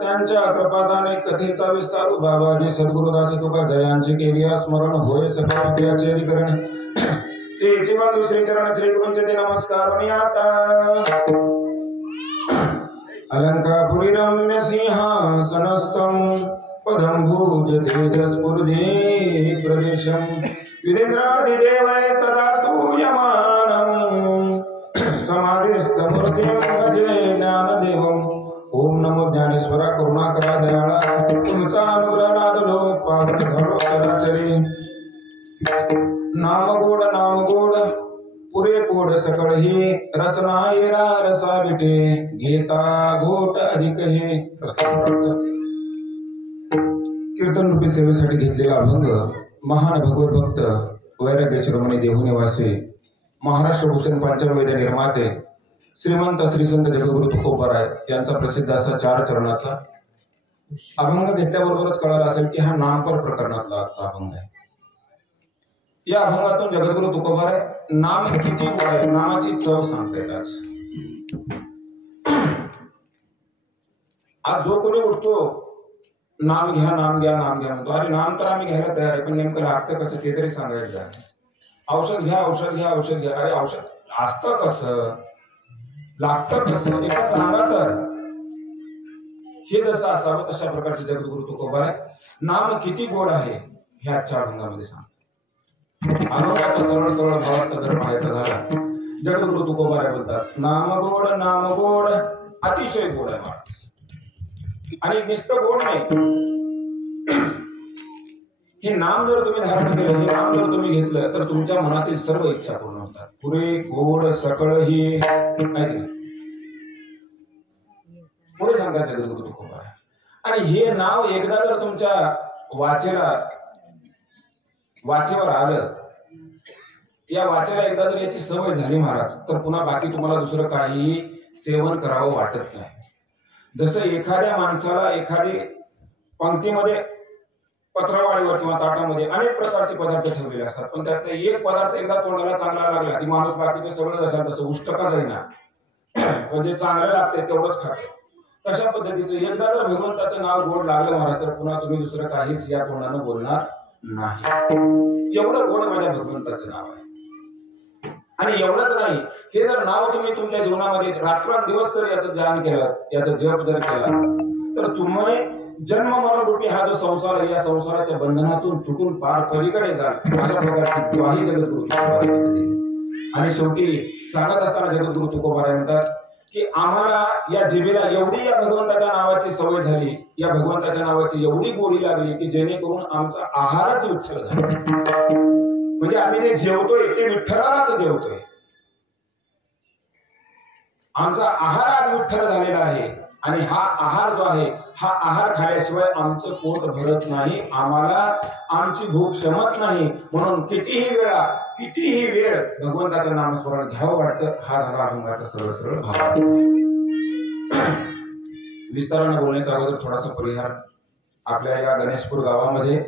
त्यांच्या कृपादाने कथेचा विस्तार बाबाजी सद्गुरुदास तुका जयांची केली स्मरण होय सकळ विद्याचे अधिकरण ते जीवन श्री चरण श्री गुरुंचे ते नमस्कार आणि आता अलंकापुरी रम्य सिंहासनस्थं पदं भुज तेजस्फुर्दे प्रदेशं विदेन्द्रादिदेवै सदा स्तूयमानं समाधिस्थमूर्तिं भजे ज्ञानदेवम् ओम नमो ज्ञानेश्वरा करुणाकरा दयाळा तुमचा अनुग्रह नादलो पावन घडो चराचरी नाम गोड पुरे कोड सकळ ही रसना येरा रसा बिटे घेता घोट अधिक हे कीर्तन रूपी सेवेसाठी घेतलेला अभंग महान भगवत भक्त वैराग्य शिरोमणी देहू निवासी महाराष्ट्र भूषण पंचमवेद निर्माते श्रीमंत श्री संत जगद्गुरु तुकोबाराय यांचा प्रसिद्ध असा 4 चरणाचा अभंग घेतल्याबरोबरच कळालं असेल की हा नामपर प्रकरणातला अभंग आहे। या अभंगातून जगद्गुरु तुकोबाराय नाम किती गोड आहे नामाची चव सांगतायत। आज जो कोणी उठतो नाम घ्या नाम घ्या नाम घ्या म्हणतो, अरे नाम तर आम्ही घ्यायला तयार आहे पण नेमकं लागतं कसं ते तरी सांगायचं आहे। औषध घ्या औषध घ्या औषध घ्या, अरे औषध असतं कसं लागतं कसं एकदा सांगा तर। हे जसं असावं तशा प्रकारचे जगद्गुरु तुकोबाराय नाम किती गोड आहे हे आजच्या अभंगामध्ये सांगतात। अनुभवाचा सरळ सरळ भावार्थ जर पाहायचा झाला जगद्गुरु तुकोबाराय बोलतात नाम गोड अतिशय गोड आहे माणूस आणि नुसतं गोड नाही, हे नाम जर तुम्ही धारण केलं हे नाम जर तुम्ही घेतलं तर तुमच्या मनातील सर्व इच्छा पूर्ण होतात। पुरे गोड सकळ ही पुढे सांगतात जगद्गुरु तुकोबाराय। आणि हे नाव एकदा जर तुमच्या वाचेवर आलं, या वाचेला एकदा जर याची सवय झाली महाराज तर पुन्हा बाकी तुम्हाला दुसरं काही सेवन करावं वाटत नाही। जसं एखाद्या माणसाला एखादी पंक्तीमध्ये पत्रावळीवर किंवा ताटामध्ये अनेक प्रकारचे पदार्थ ठेवलेले असतात पण त्यातला एक पदार्थ एकदा तोंडाला चांगला लागला की माणूस बाकीचे सगळं जसं तसं उष्टका जाईना म्हणजे चांगलं लागते तेवढंच खाते। तशा पद्धतीचं एकदा जर भगवंताचं नाव गोड लागलं महाराज तर पुन्हा तुम्ही दुसरं काहीच या तोंडानं बोलणार नाही। एवढं गोड माझ्या भगवंताचं नाव आहे। आणि एवढंच नाही, हे जर नाव तुम्ही तुमच्या जीवनामध्ये रात्रंदिवस जर याचं ध्यान केलं याचं जप जर केला तर तुम्ही जन्म मरण रूपी हा जो संसार आहे या संसाराच्या बंधनातून तुटून पार पलीकडे जाल अशा प्रकारची ग्वाही जगद्गुरु तुकोबाराय दिली। आणि शेवटी सांगत असताना जगद्गुरु तुकोबाराय म्हणतात की आम्हाला या जिभेला एवढी या भगवंताच्या नावाची सवय झाली, या भगवंताच्या नावाची एवढी गोडी लागली की जेणेकरून आमचा आहारच विठ्ठल झाला। म्हणजे आम्ही जे जेवतोय ते विठ्ठलालाच जेवतोय, आमचा आहार आज विठ्ठल झालेला आहे। आणि हा आहार जो आहे हा आहार खाल्याशिवाय आमचं पोट भरत नाही, आम्हाला आमची भूक शमत नाही। म्हणून कितीही वेळ भगवंताचं नामस्मरण घ्यावं वाटतं। हा झाला अभंगाचा सरळ सरळ भाव। विस्ताराने बोलण्याच्या अगोदर थोडासा परिहार। आपल्या या गणेशपूर गावामध्ये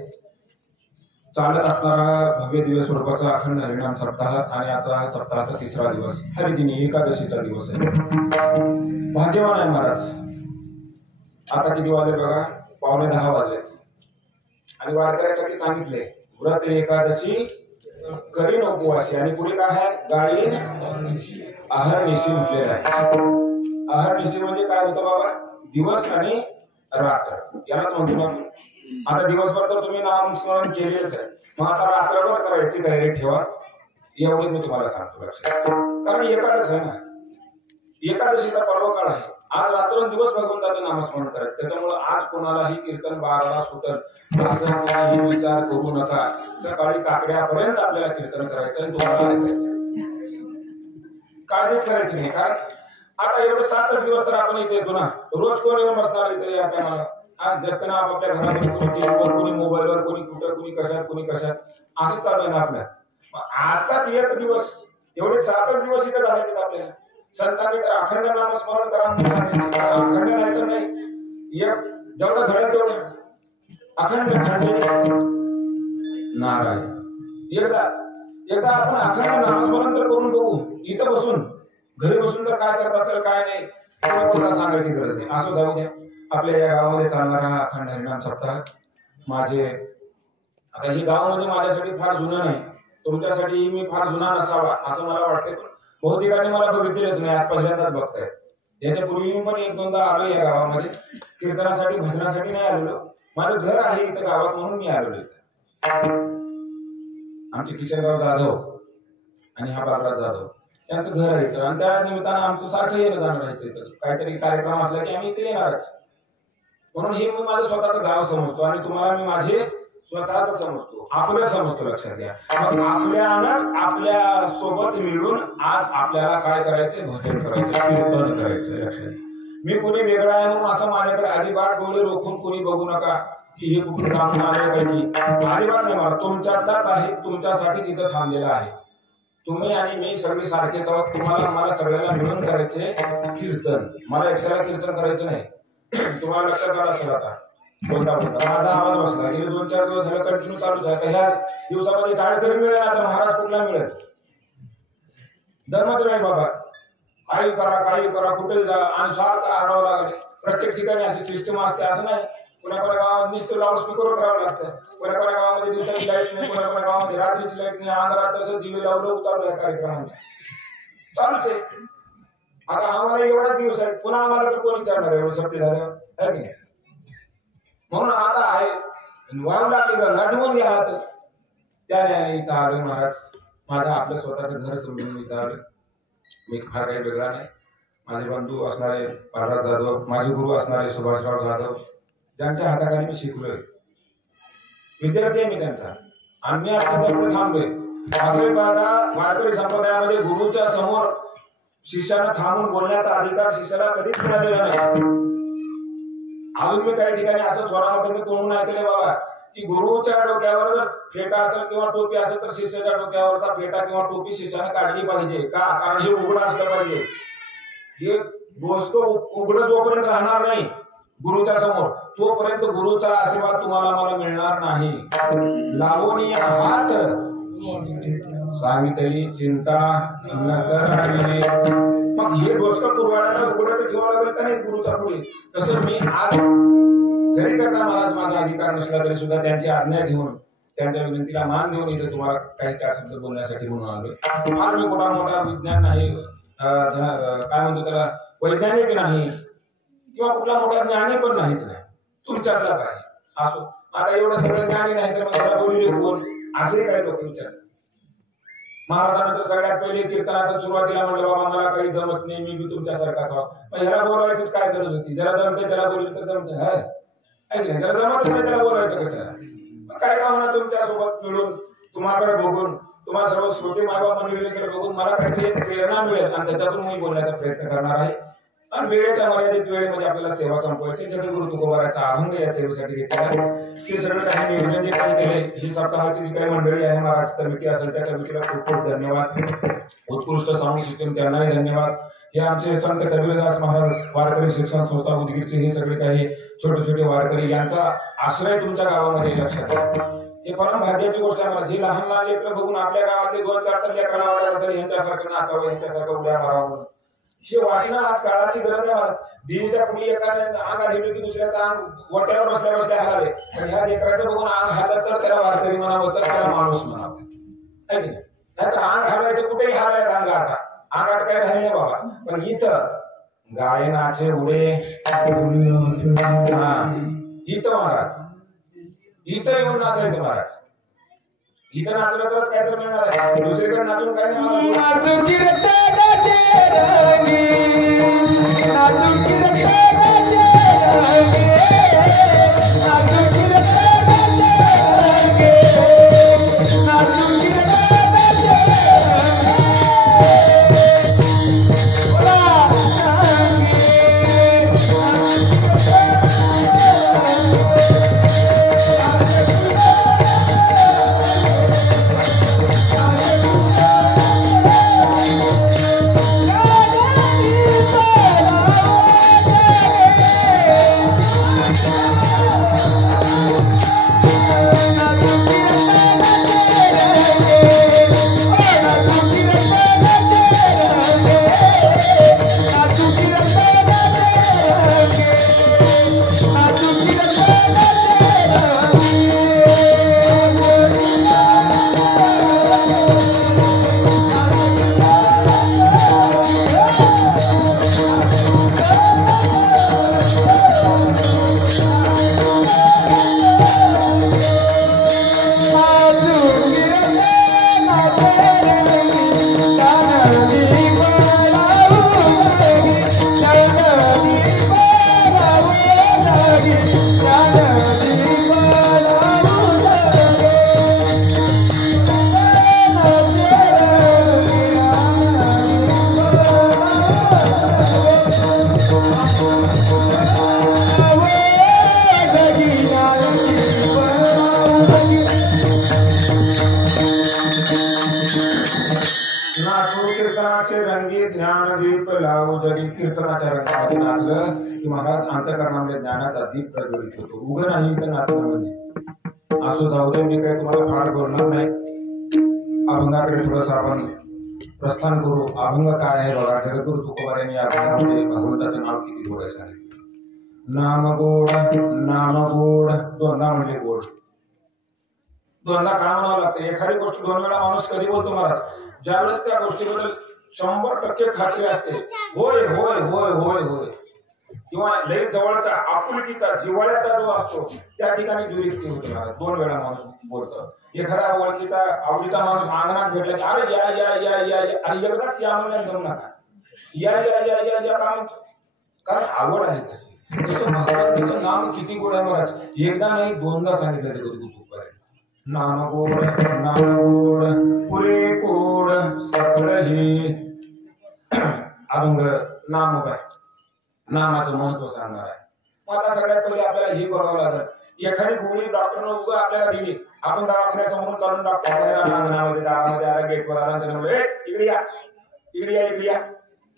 चालत असणारा भव्य दिव्य स्वरूपाचा अखंड हरिनाम सप्ताह आणि आता हा सप्ताहाचा 3रा दिवस हरिदिनी एकादशीचा दिवस आहे। भाग्यवान आहे महाराज। आता किती वाजले बघा, 9:45 वाजलेत आणि वारकऱ्यासाठी सांगितले व्रत एकादशी करीन उपवासी आणि पुढे काय आहे गाळीन अहर्निशी म्हटलेलं आहे। अहर्निशी म्हणजे काय होतं बाबा, दिवस आणि रात्र यालाच म्हणतो ना आपण। आता दिवसभर तर तुम्ही नामस्मरण केलेलंच आहे, मग आता रात्रभर करायची तयारी ठेवा एवढंच मी तुम्हाला सांगतो लक्षात। कारण एकादश आहे ना, एकादशीचा पर्वकाळ आहे। आज रात्रंदिवस भगवंताचं नामस्मरण करायचं, त्याच्यामुळे आज कोणालाही कीर्तन 12ला सुटल असं कोणीही विचार करू नका। सकाळी काकड्यापर्यंत आपल्याला कीर्तन करायचं आणि तुम्हाला ऐकायचं, काळजीच करायची नाही। कारण आता एवढे 7च दिवस तर आपण इथे येतो ना, रोज कोण येऊन बसणार इथे या टायमाला। आज जगताना आपापल्या घरामध्ये कोणी टीव्हीवर कोणी मोबाईलवर कोणी कुठं कोणी कशात असंच चालू आहे ना आपल्या। आजचाच एक दिवस एवढे 7च दिवस इथे झाले आपल्याला। संतांनी तर अखंड नामस्मरण करा, अखंड नाही तर नाही, एक जेवढं घडेल तेवढं अखंड खंड नारायण। एकदा आपण अखंड नामस्मरण तर करून बघू, इथं बसून घरी बसून तर काय करत असेल काय नाही कोणाला सांगायची गरज नाही, असं जाऊ द्या। आपल्या या गावामध्ये चालणारा हा अखंड हरिनाम सप्ताह माझे आता हे गाव म्हणजे माझ्यासाठी फार जुनं नाही, तुमच्यासाठी मी फार जुना नसावा असं मला वाटते, पण बहुतेकांनी मला बघितलेलंच नाही, आज पहिल्यांदाच बघताय. याच्यापूर्वी मी पण एक दोनदा आलो या गावामध्ये, कीर्तनासाठी भजनासाठी नाही आलेलो, माझं घर आहे इथं गावात म्हणून मी आलेलो इथं. आमचे किशनराव जाधव आणि हा बाबराज जाधव यांचं घर आहे इथं, आणि त्या निमित्तानं आमचं सारखं येणं जाणं राहायचं इथं. काहीतरी कार्यक्रम असला की आम्ही इथे येणारच, म्हणून हे मी माझं स्वतःचं गाव समजतो आणि तुम्हाला मी माझे स्वतःच समजतो, आपलं समजतो. लक्षात घ्या, मग आपल्यानंच आपल्या सोबत मिळून आज आपल्याला काय करायचंय, भजन करायचं, कीर्तन करायचं. लक्षात घ्या, मी कोणी वेगळा आहे म्हणून असं माझ्याकडे अजिबात डोळे रोखून कोणी बघू नका की हे कुठून काम आले पाहिजे, अजिबात नाही. मला तुमच्यातलाच आहे, तुमच्यासाठीच इथं थांबलेला आहे. तुम्ही आणि मी सगळे सारखेच आहोत. तुम्हाला मला सगळ्याला मिळून करायचे कीर्तन, मला एकट्याला कीर्तन करायचं नाही. तुम्हाला लक्षात आलं असेल आता बोलता बोलता माझा आवाज बसला, गेले 2-4 दिवस झाले कंटिन्यू चालूच आहे. ह्या दिवसामध्ये काय तरी मिळेल ना, तर महाराज कुठला मिळेल, धर्मच नाही बाबा. काही करा कुठे जा आणि सारखं आणावं लागले. प्रत्येक ठिकाणी अशी सिस्टम असते असं नाही. कोणाकोणा गावात नुसतं लाऊड स्पीकर करावं लागतं, कोणाकोणा गावामध्ये दिवसाची लाईट नाही, कोणाकोणा गावामध्ये रात्रीची लाईट नाही, अंधारात तसं दिवे लावलं चालू आहे कार्यक्रमामध्ये चालूच आहे. आता आम्हाला एवढा दिवस आहे, पुन्हा आम्हाला तर कोण विचारणार एवढं सत्य झालं आहे की नाही. म्हणून आता आहे वाहून लागली घर लाटवून घ्या हात. त्याने इथं आलोय महाराज, माझं आपलं स्वतःचं घर समजून इथं आलोय. मी फार काही वेगळा नाही. माझे बंधू असणारे बाबराज जाधव, माझे गुरु असणारे सुभाषराव जाधव, ज्यांच्या हाताखाली मी शिकलोय, विद्यार्थी आहे मी त्यांचा, आणि मी आज त्यांच्याकडे थांबलोय. असं बघा, वारकरी संप्रदायामध्ये गुरुच्या समोर शिष्यानं थांबून बोलण्याचा अधिकार शिष्याला कधीच मिळालेला नाही. अजून मी काही ठिकाणी असं थोडा तोंडून ऐकले बाबा की गुरुच्या डोक्यावर जर फेटा असेल किंवा टोपी असेल तर शिष्याच्या डोक्यावरचा फेटा किंवा टोपी शिष्याने काढली पाहिजे का, कारण हे उघड असलं पाहिजे. हे गोष्ट उघड जोपर्यंत राहणार नाही गुरुच्या समोर, तोपर्यंत गुरुचा आशीर्वाद तुम्हाला मला मिळणार नाही. लावणी हात सांगितली चिंता न करावी. मग हे गोष्ट कुरवाड्याला उघडत ठेवावं लागेल का नाही गुरुच्या पुढे. तसं मी आज जरी करता महाराज माझा अधिकार नसला तरी सुद्धा त्यांची आज्ञा घेऊन, त्यांच्या विनंतीला मान देऊन इथे तुम्हाला काही 4 शब्द बोलण्यासाठी म्हणून आलोय. फार मी मोठा विज्ञान नाही, काय म्हणतो त्याला, वैज्ञानिक नाही किंवा कुठला मोठा ज्ञानी पण नाहीच नाही, तुमच्यातलाच आहे. असो, आता एवढं सगळं ज्ञानी नाही तर मग त्याला बोलले कोण, असे काही लोक विचारतात. महाराजांना तर सगळ्यात पहिले कीर्तनात सुरुवातीला म्हणलं बाबा मला काही जमत नाही, मी बी तुमच्यासारखाच आहोत. पण ह्याला बोलायचीच काय गरज होती, ज्याला जमते त्याला बोलले तर जमते, ऐकलं, ज्याला जमत नाही त्याला बोलायचं कशाला. काय का म्हणा तुमच्या सोबत मिळून, तुम्हाकडे बघून, तुम्हा सर्व श्रोते मायबाप मंडळीकडे बघून मला काहीतरी एक प्रेरणा मिळेल आणि त्याच्यातून मी बोलण्याचा प्रयत्न करणार आहे. आणि वेळेच्या मर्यादित वेळेमध्ये आपल्याला सेवा संपवायची. जगद्गुरु तुकोबाराचा अभंग या सेवेसाठी घेतला आहे. हे सगळं काही नियोजन जे काही केलंय, ही सप्ताहाची जी काही मंडळी आहे, महाराज कमिटी असेल त्या कमिटीला खूप खूप धन्यवाद. उत्कृष्ट साऊंड सिस्टीम त्यांनाही धन्यवाद. हे आमचे संत कबीरदास महाराज वारकरी शिक्षण संस्था उदगीरचे हे सगळे काही छोटे छोटे वारकरी, यांचा आश्रय तुमच्या गावामध्ये लक्षात घ्या. हे परम भाग्याची गोष्ट आहे. मला ही लहान लहान लेकरं बघून आपल्या गावातले 2-4 तर लेकरांना वाटत असेल यांच्यासारखं नाचावं, यांच्यासारखं उड्या मारावं. हे वाटणं आज काळाची गरज आहे. मला डीजेच्या पुढे एखाद्या अंग आढळलं की दुसऱ्याचा अंग वट्यावर बसल्या बसल्या हलावे, पण ह्या लेकराचं बघून अंग हालत तर त्याला वारकरी म्हणावं, तर त्याला माणूस म्हणावं, आहे की नाही. नाहीतर अंग हलवायचं कुठेही हलायचं अंग, आता अंगाचं काही राहिले नाही बाबा. पण इथं गायनाचे उडे, इथं महाराज, इथं येऊन नाचायचं महाराज. इथं नाचलं तरच काय तर मिळणार आहे, दुसरीकडे नाचून काय नाही. कीर्तनाच्या रंगामध्ये नाचलं की महाराज अंतःकरणामध्ये ज्ञानाचा दीप प्रज्वलित होतो. उघड नाही इथं नाचण्यामध्ये. असो जाऊ दे, मी काही तुम्हाला फार बोलणार नाही. अभंगाकडे थोडस आपण प्रस्थान करू. अभंग काय आहे बघा. जगद्गुरु तुकोबारायांनी या अभंगामध्ये भगवंताचं नाव किती गोड आहे सांगितलं. नाम गोड नाम गोड, दोनदा म्हणले गोड. दोनदा का म्हणावं लागतं. एखादी गोष्ट दोन वेळा माणूस कधी बोलतो महाराज, ज्यावेळेस त्या गोष्टीबद्दल 100% खात्री असते, होय होय होय होय होय, किंवा लय जवळचा आपुलकीचा जिव्हाळ्याचा जो असतो त्या ठिकाणी दुरुस्ती होते महाराज. 2 वेळा माणूस बोलतो. एखादा ओळखीचा आवडीचा माणूस अंगणात भेटला की अरे या या या या या, आणि एकदाच या म्हणून जमू नका, या या या या या का म्हणतो, कारण आवड आहे तशी. तसं भगवंताचं नाम किती गोड आहे महाराज. एकदा नाही दोनदा सांगितलं जगद्गुरु तुकोबाराय. नाम गोड पुरे गोड सकळ हे. अभंग नाम काय, नामाचं महत्व सांगणार आहे. मग आता सगळ्यात पहिले आपल्याला हे बघावं लागेल. एखादी गोळी डॉक्टरनं उगा आपल्याला दिली, आपण दवाखान्यासमोरून चालून डॉक्टर अंगणामध्ये दारामध्ये आला, गेटवर आला, त्याने म्हणलं इकडे या इकडे या इकडे या,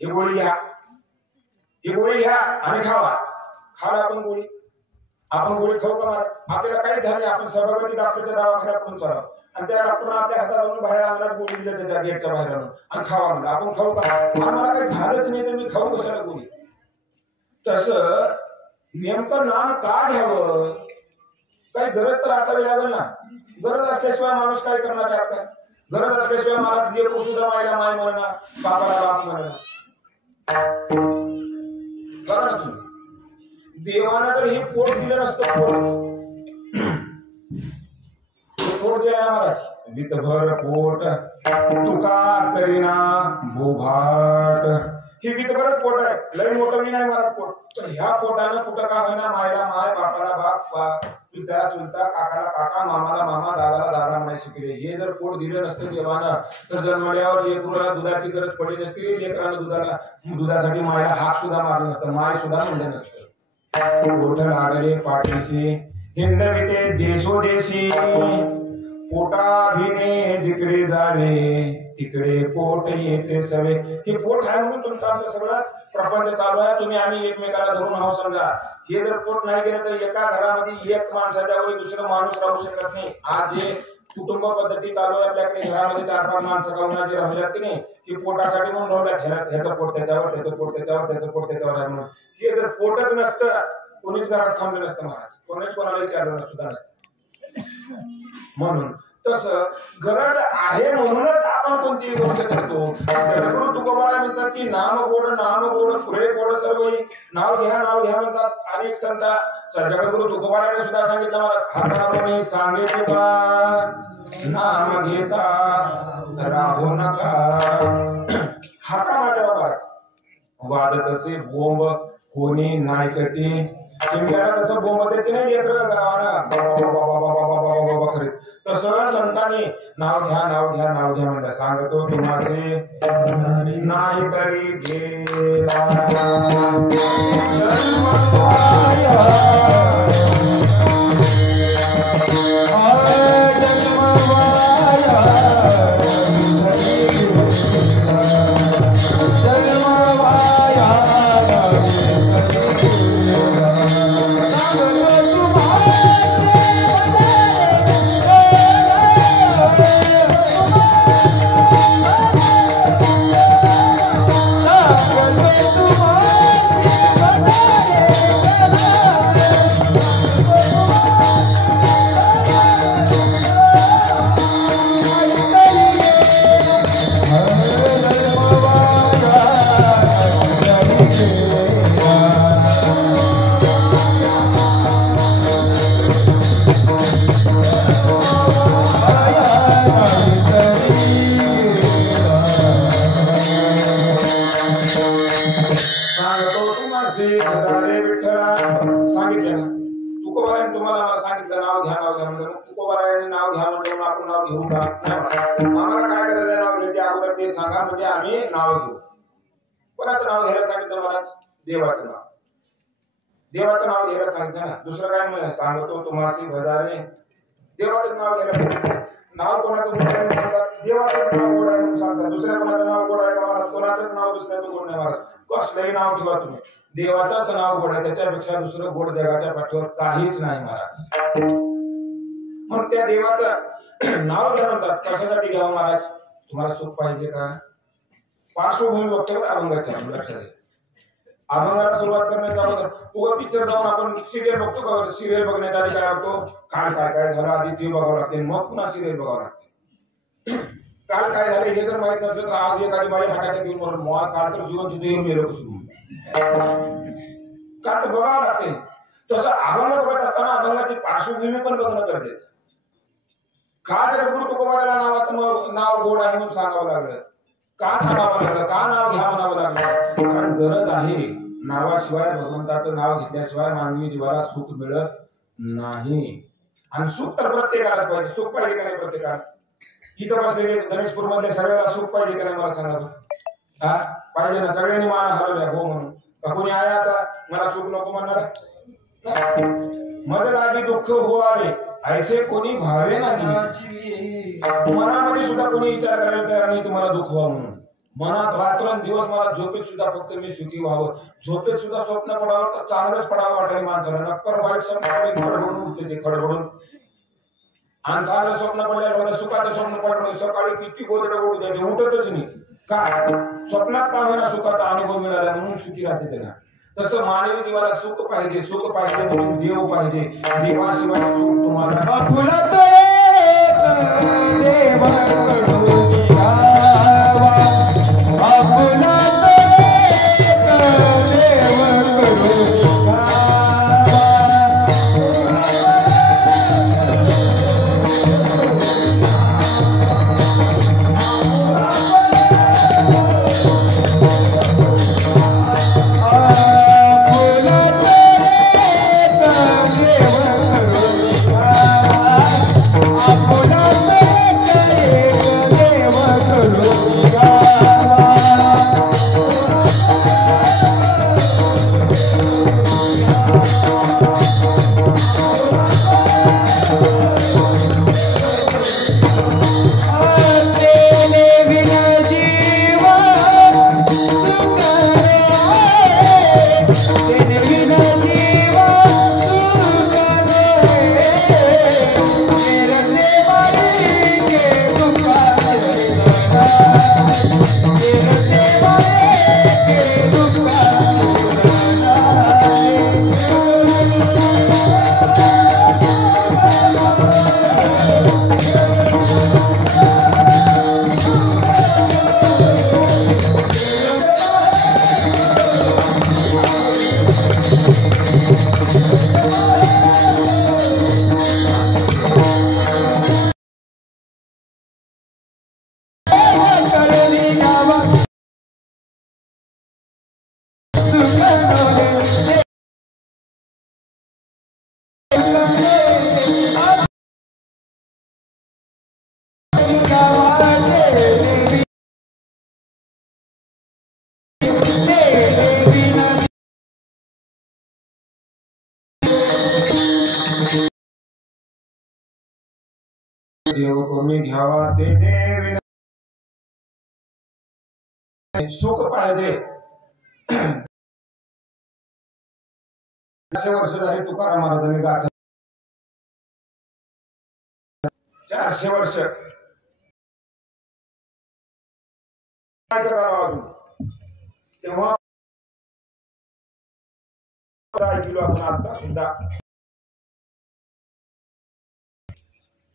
ही गोळी घ्या, ही गोळी घ्या आणि खावा. खावा आपण गोळी, आपण गोळी खाऊ का महाराज. आपल्याला काही झाले, आपण सभापती डॉक्टरच्या दवाखान्यात चालू आणि त्या डॉक्टरनं आपल्या हातात आणून बाहेर अंगणात गोळी दिली त्याच्या गेटच्या बाहेर आणून आणि खावा म्हणलं. आपण खाऊ का, आम्हाला काही झालंच नाही तर मी खाऊ कशाला गोळी. तसं नेमकं नाम का घ्यावं, काही गरज तर असावी लागेल ना. गरज असल्याशिवाय माणूस काय करणार आहे. काय गरज असल्याशिवाय मला लेकरू सुद्धा मायला माय म्हणणार, बापाला बाप म्हणणार. बघा ना तुम्ही, देवानं तर हे पोट दिलं नसतं. पोट जे आहे महाराज, वितभर पोट तुका करीना बोभाट. हे वितभरच पोट आहे, लय मोठं मी नाही महाराज पोट. तर ह्या पोटानं कुठं का होईना मायला माय, बापाला बाप, चुलत्याला चुलता, काकाला काका, मामाला मामा, दादाला दादा म्हणाय शिकले. हे जर पोट दिलं नसतं देवानं तर जन्मल्यावर लेकरूला दुधाची गरज पडली नसती. लेकरानं दुधासाठी मायला हात सुद्धा मारलं नसतं, माय सुद्धा म्हणलं नसतं. पोट लागले पाठीशी हिंडविते देशोदेशी, पोटाभिने जिकडे जावे तिकडे पोट येते सवे. हे पोट आहे म्हणून तुमचं आमचं सगळं प्रपंच चालू आहे. तुम्ही आम्ही एकमेकाला धरून आहोत समजा. हे जर पोट नाही गेलं तर एका घरामध्ये एक माणसाच्या वर दुसरं माणूस राहू शकत नाही. आज जे कुटुंब पद्धती चालू आहे आपल्याकडे, घरामध्ये 4-5 माणसं काउनाची राहिल्यात की नाही, की पोटासाठी म्हणून राहिल्यात. ह्याचं पोट त्याच्यावर, त्याचं पोट त्याच्यावर, त्याचं पोट त्याच्यावर आहे म्हणून. हे जर पोटच नसतं कोणीच घरात थांबलं नसतं महाराज, कोणीच कोणाला विचारलं सुद्धा नसतं. म्हणून तसं गरज आहे म्हणूनच आपण कोणतीही गोष्ट करतो. जगद्गुरु तुकोबाराय म्हणतात की नाम गोड पुरे गोड सर्व. नाव घ्या म्हणतात अनेक संत. जगद्गुरु तुकोबाराने सुद्धा सांगितलं मला, हाताने सांगे तुका नाम घेता राहू नका. हाका माझ्या बाबा वाजत असे बोंब कोणी नायकते. शिमग्याला जसं बोंब देते नाही लेकरं गावाला करीत, तसं संतांनी नाव घ्या म्हणलं. सांगतो तुम्हासे नाही तरी गेला सांगितलं ना. तुकोबारायने तुम्हाला सांगितलं नाव घ्या म्हणलं. मग तुकोबारायने नाव घ्या म्हणलं, मग आपण नाव घेऊ का? आम्हाला काय करायचं आहे नाव घ्यायचे अगोदर ते सांगा, म्हणजे आम्ही नाव घेऊ. कोणाचं नाव घ्यायला सांगितलं महाराज? देवाचं नाव. देवाचं नाव घ्यायला सांगितलं ना. दुसरं काय म्हणलं? सांगतो तुम्हासी भजारे देवाचं नाव घ्यायला नाव कोणाचं गोड आहे म्हणून सांगतात, देवाचंच नाव गोड आहे म्हणून सांगतात. दुसऱ्या कोणाचं नाव गोड आहे का महाराज? कोणाचंच नाव दुसऱ्याचं गोड नाही महाराज. कसलंही नाव ठेवा तुम्ही, देवाचंच नाव गोड आहे, त्याच्यापेक्षा दुसरं गोड जगाच्या पाठीवर काहीच नाही महाराज. मग त्या देवाचं नाव घ्या म्हणतात. कशासाठी घ्यावं महाराज? तुम्हाला सुख पाहिजे का? पार्श्वभूमी बघतो अभंगाच्या, लक्षात घ्या. अभंगाला सुरुवात करण्याच्या अगोदर उगा पिक्चर जाऊन आपण सिरियल बघतो का? सिरियल बघण्याच्या आधी काय बघतो? काल काय काय झालं आधी ते बघावं लागते, मग पुन्हा सिरियल बघावं लागते. काल काय झालं हे जर माहित नसलं तर आज एखादी बाई हार्ट अटॅक येऊन मरण, काल तर जीवन तिथे येऊन गेलं कसं काल तर बघावं लागते. तसं अभंग बघत असताना अभंगाची पार्श्वभूमी पण बघणं गरजेचं. का जर गुरु तुकोबाराला नावाचं नाव गोड आहे म्हणून सांगावं लागलं? का सांगावं लागलं? का नाव घ्या म्हणावं लागलं? कारण गरज आहे. नावाशिवाय, भगवंताचं नाव घेतल्याशिवाय मानवी जीवाला सुख मिळत नाही. आणि सुख तर प्रत्येकालाच पाहिजे. सुख पाहिजे का नाही प्रत्येकाला? इथं बसलेले गणेशपूर मधले सगळ्याला सुख पाहिजे का नाही मला सांगा. हा पाहिजे ना? सगळ्यांनी मान हलवल्या हो म्हणून. का कोणी आहे आता मला सुख नको म्हणणार? मज लागी दुःख हो आले ऐसे कोणी भावे ना जीवी. मनामध्ये सुद्धा कोणी विचार करायला तयार नाही तुम्हाला दुःख व्हावं म्हणून. मनात रात्रंदिवस मला झोपेत सुद्धा फक्त मी सुखी व्हावं. झोपेत सुद्धा स्वप्न पडावं तर चांगलंच पडावं वाटेल माणसाला. नक्कर वाईट स्वप्न खडबडून उठते ते खडबडून. आणि चांगलं स्वप्न पडल्यावर सुखाचं स्वप्न पडलं सकाळी किती गोदडं ओढू द्यायचे उठतच नाही. का? स्वप्नात पाहून सुखाचा अनुभव मिळाला म्हणून सुखी राहते त्यांना. तसं मानवी जीवाला सुख पाहिजे. सुख पाहिजे म्हणून देव पाहिजे. देवाशिवाय सुख तुम्हाला देव कोणी घ्यावा ते देव. सुख पाहिजे. 400 वर्ष झाली तुकाराम महाराजांनी गाथा. 400 वर्ष तेव्हा ऐकलो आपण आता सुद्धा.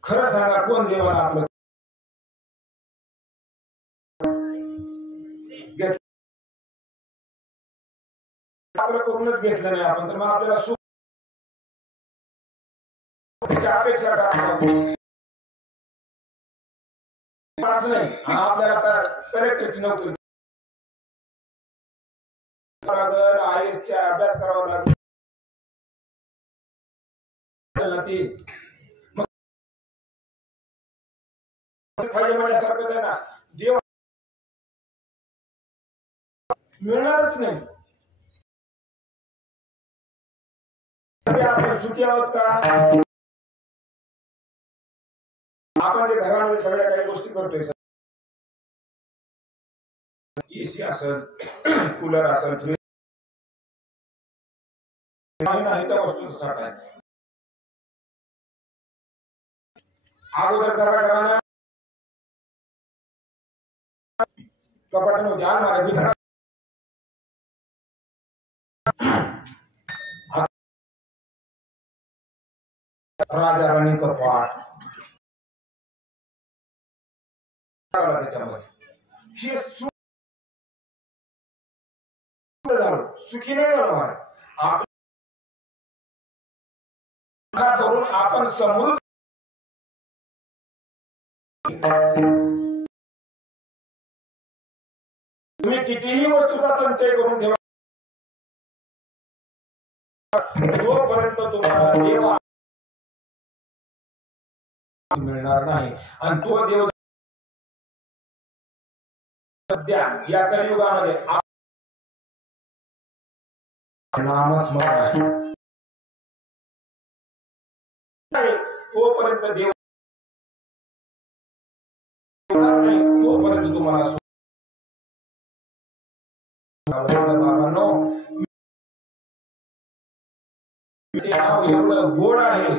खरं सांगा कोण देवाला आपलं आपलं करूनच घेतलं नाही आपण तर मग आपल्याला सुख अपेक्षा असं नाही. आपल्याला कलेक्टरची नोकरी IAS अभ्यास करावा लागेल. पाहिजे म्हणल्यासारखंच आहे ना. देव मिळणारच नाही. आपण सुखी आहोत का? आपण जे घरामध्ये सगळ्या काही गोष्टी करतोय, एसी असेल, कूलर असेल, फ्रीज नाही त्या वस्तूंचा साठा आहे. अगोदर घराघरानं कपाट नव्हते, अलमाऱ्या बिघडा राजा राणी कपाट त्याच्यामध्ये हे सुखी नाही झालं महाराज. करून आपण समृद्ध तुम्ही कितीही वस्तूचा संचय करून ठेवा, जोपर्यंत तुम्हाला देव मिळणार नाही. आणि तो देव सध्या या कलियुगामध्ये नामस्मरण आहे. तोपर्यंत देव नाही, तोपर्यंत तुम्हाला बाबांनो ते नाव एवढं गोड आहे.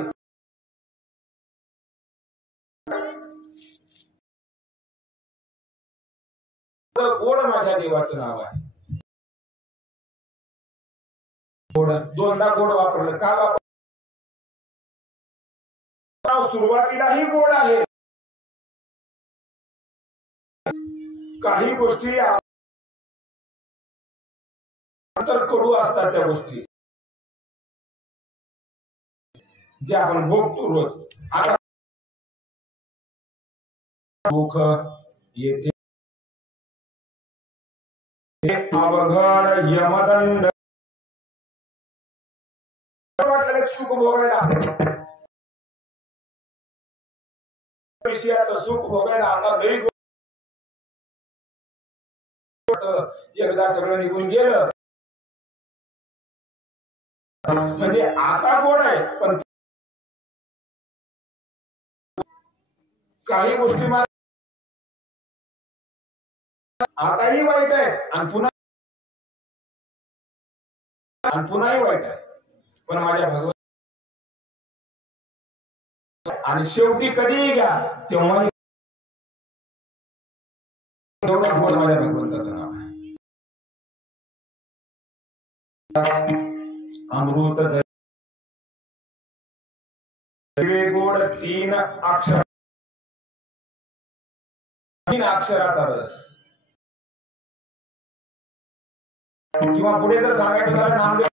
गोड माझ्या देवाचं नाव आहे. गोड दोनदा गोड वापरलं का वापर, सुरुवातीलाही गोड आहे. काही गोष्टी अंतर कडू असतात, त्या गोष्टी जे आपण भोगतो रोज. आता दुःख येते अवघड यमदंड, वाटलेलं सुख भोगायला, विषयाचं सुख भोगायला आता लई एकदा सगळं निघून गेलं म्हणजे आता गोड आहे. पण काही गोष्टी आताही वाईट आहे आणि पुन्हाही वाईट आहे. पण माझ्या भगवंत आणि शेवटी कधीही घ्या तेव्हा एवढं गोड माझ्या भगवंताचं नाव आहे. अमृत गोड तीन अक्षर, तीन अक्षराचा रस. किंवा पुढे जर सांगायचं झालं नामदेव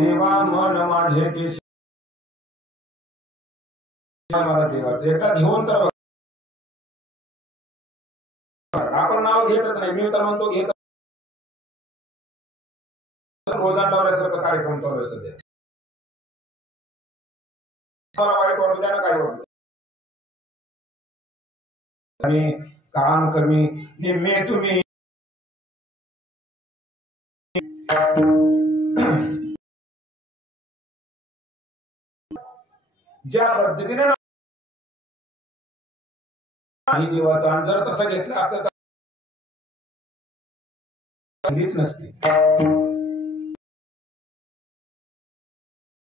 देवा मन माझे केश मला देवाचं एकदा घेऊन तर आपण नाव घेतच नाही. मी तर म्हणतो घेत रोजान लावल्यासारखं कार्यक्रम चालू आहे सध्या. मला वाईट वाटू द्या ना, काय वाटू आणि काम कमी निम्मे तुम्ही ज्या पद्धतीने नाही देवाचा, आणि जर तसं घेतलं असतं तर कधीच नसते.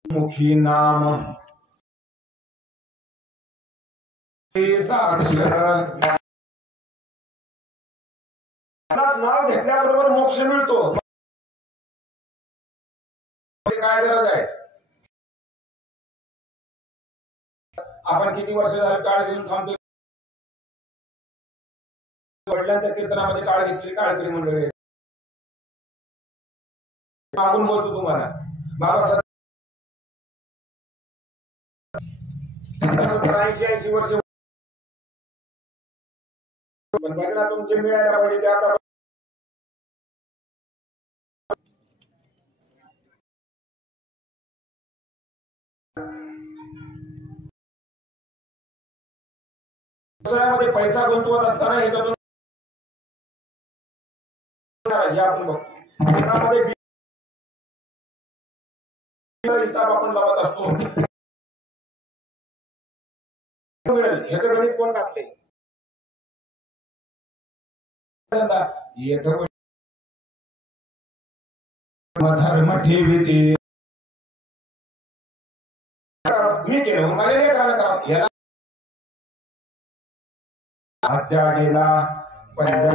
मुखी नाम साक्षर, नाव घेतल्याबरोबर मोक्ष मिळतो. काय गरज आहे? आपण किती वर्ष झालं काळ घेऊन थांबतो. वडिलांच्या कीर्तनामध्ये काळ घेतली काळकरी मंडळी मागून बोलतो तुम्हाला बाबा 70-80 वर्ष पण भजनातून जे मिळायला पाहिजे ते आता व्यवसायामध्ये पैसा गुंतवत असताना ह्याच्यातून हे आपण बघतो. शेतामध्ये हिसाब आपण लावत असतो. ह्याचं गणित कोण घातले? धर्म ठेविते मी केलं मला हे करायला याला आज्जा गेला पंजा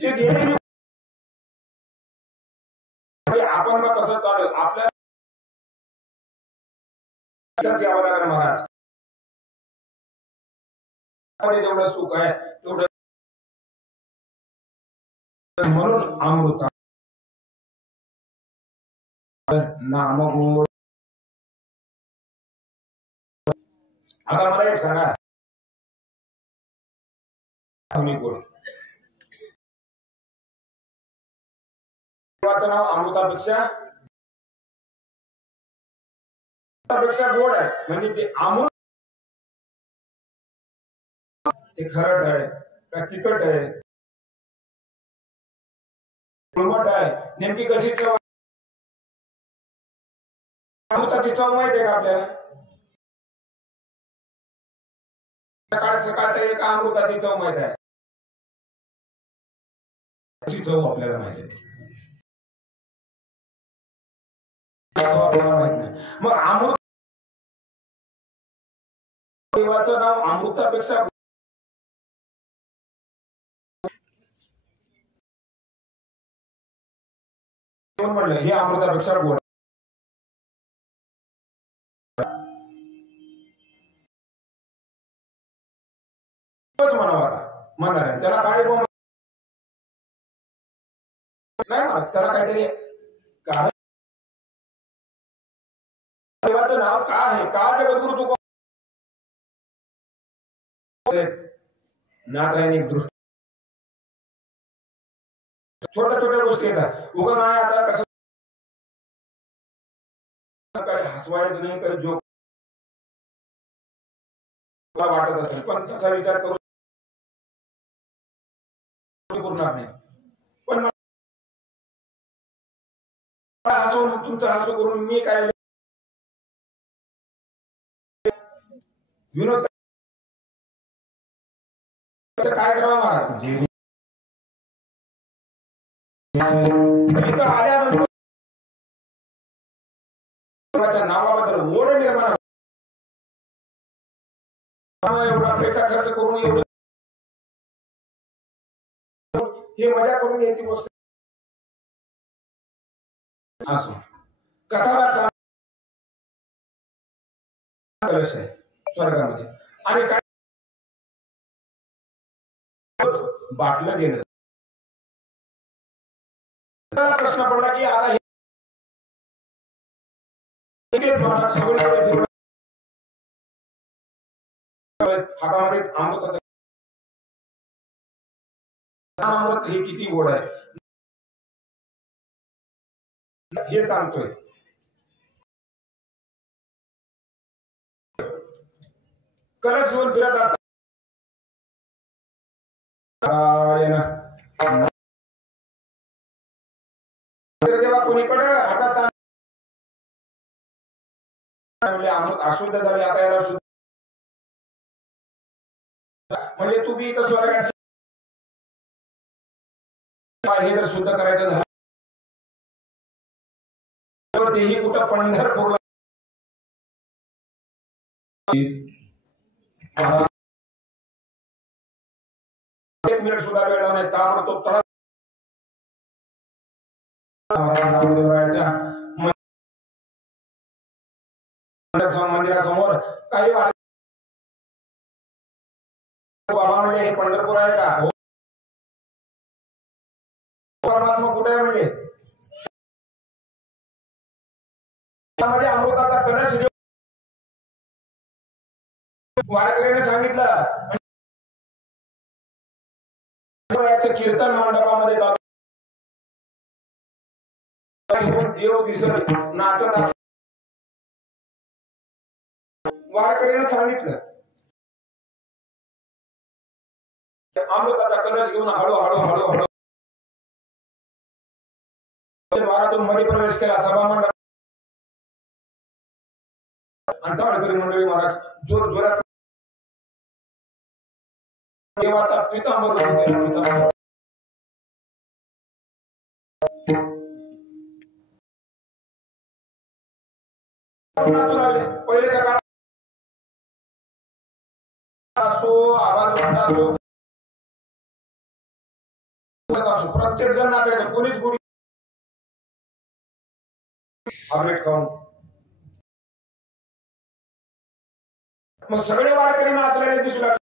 जे गेले आपण मग कसं चालेल आपल्या यावं लागेल महाराज. जेवढं सुख आहे तेवढं म्हणून अमृता नामगुण. आता मला एक सांगा देवाचं नाव अमृतापेक्षा गोड आहे. म्हणजे ते अमृत ते खरट आहे का तिखट आहे उलमट आहे नेमकी कशी चव? अमृताची चव माहिती आहे का आपल्याला? सकाळच्या एका अमृताची चव माहिती आहे, चव आपल्याला माहिती आहे. मग अमृत देवाचं नाव अमृतापेक्षा म्हणलं हे अमृतापेक्षा गोड म्हणावा म्हणणार त्याला काय नाही म्हणत त्याला काहीतरी कारण देवाचं नाव का आहे का जगद्गुरु तुकोबा ना काही दृष्टी छोट्या छोट्या गोष्टी येतात. उगा नाही आता कसं काही हसवायचं नाही काही जोक वाटत असेल पण तसा विचार करून पुरणार नाही. पण हसवून तुमचं हसू करून मी काय विनोद काय करावं महाराज? इथं आल्यानंतर नावाबद्दल ओढ निर्माण एवढा पैसा खर्च करून एवढं हे मजा करून घ्यायची गोष्ट असो. कथा स्वर्गामध्ये आणि काय बाटलं गेलं. प्रश्न पडला की आता हे हातामध्ये अमृत अमृत हे किती गोड आहे हे सांगतोय. कलश घेऊन फिरत असतात. जेव्हा कोणीकडे हातात अशुद्ध झाले, आता याला शुद्ध म्हणजे तू बी इथं स्वर्गात हे जर शुद्ध करायचं झालं तर तेही कुठं पंढरपूरला एक मिनिट सुद्धा वेळ नाही, ताबडतोब तळा नामदेवरायाच्या मंदिरासमोर काही बाबा म्हणजे हे पंढरपूर आहे का? हो. परमात्मा कुठे आहे म्हणजे अमृताचा कलश वारकऱ्याने सांगितलं कीर्तन मंडपामध्ये जाऊन देव दिसत नाचत असत. वारकऱ्याने सांगितलं अमृताचा कलश घेऊन हळूहळू हळूहळू द्वारातून मध्ये प्रवेश केला सभामंडप. अंतवाळकरी मंडळी महाराज जोर जोरात देवाचा पितांबर पहिल्याच्या काळात असो आवाज असो प्रत्येक जण नाचायचं, कोणीच गुढी आमलेट खाऊन. मग सगळे वारकरी नाचलेले दिसू लागले.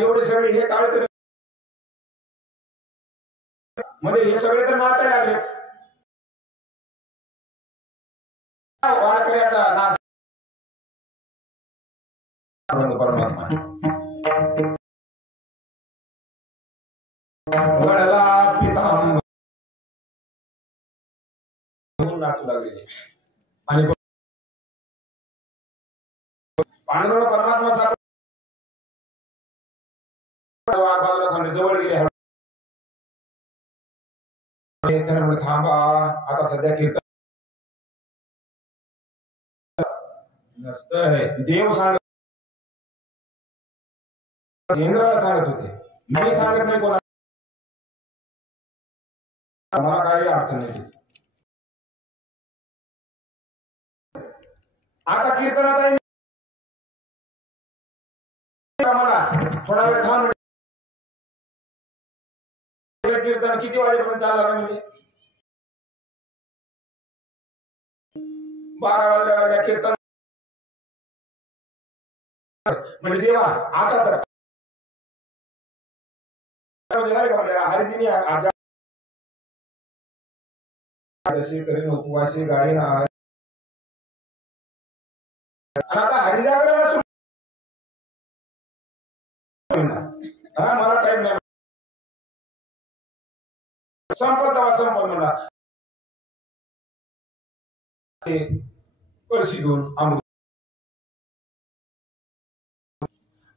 एवढे सगळे हे टाळकरी म्हणजे हे सगळे तर नाचायला लागले. वारकऱ्याचा नाच परमात्मा गळला पितांबर नाचू लागले. आणि पांडुरंग परमात्मा बाजूला जवळ गेले. थांबा, आता सध्या कीर्तन नसतंय. देव सांगत, इंद्राला सांगत होते, मी सांगत नाही कोणा, मला काही अडचण नाही. आता कीर्तनात आहे मला थोडा वेळ थांब. कीर्तन किती वाजेपर्यंत चालणार म्हणजे 12 वाजल्या कीर्तन म्हणजे देवा आता तर हरिदिनी जशी करीन उपवासी गाडी ना. आता हरिजागराला मला टाइम नाही. संपत म्हणा कळशी घेऊन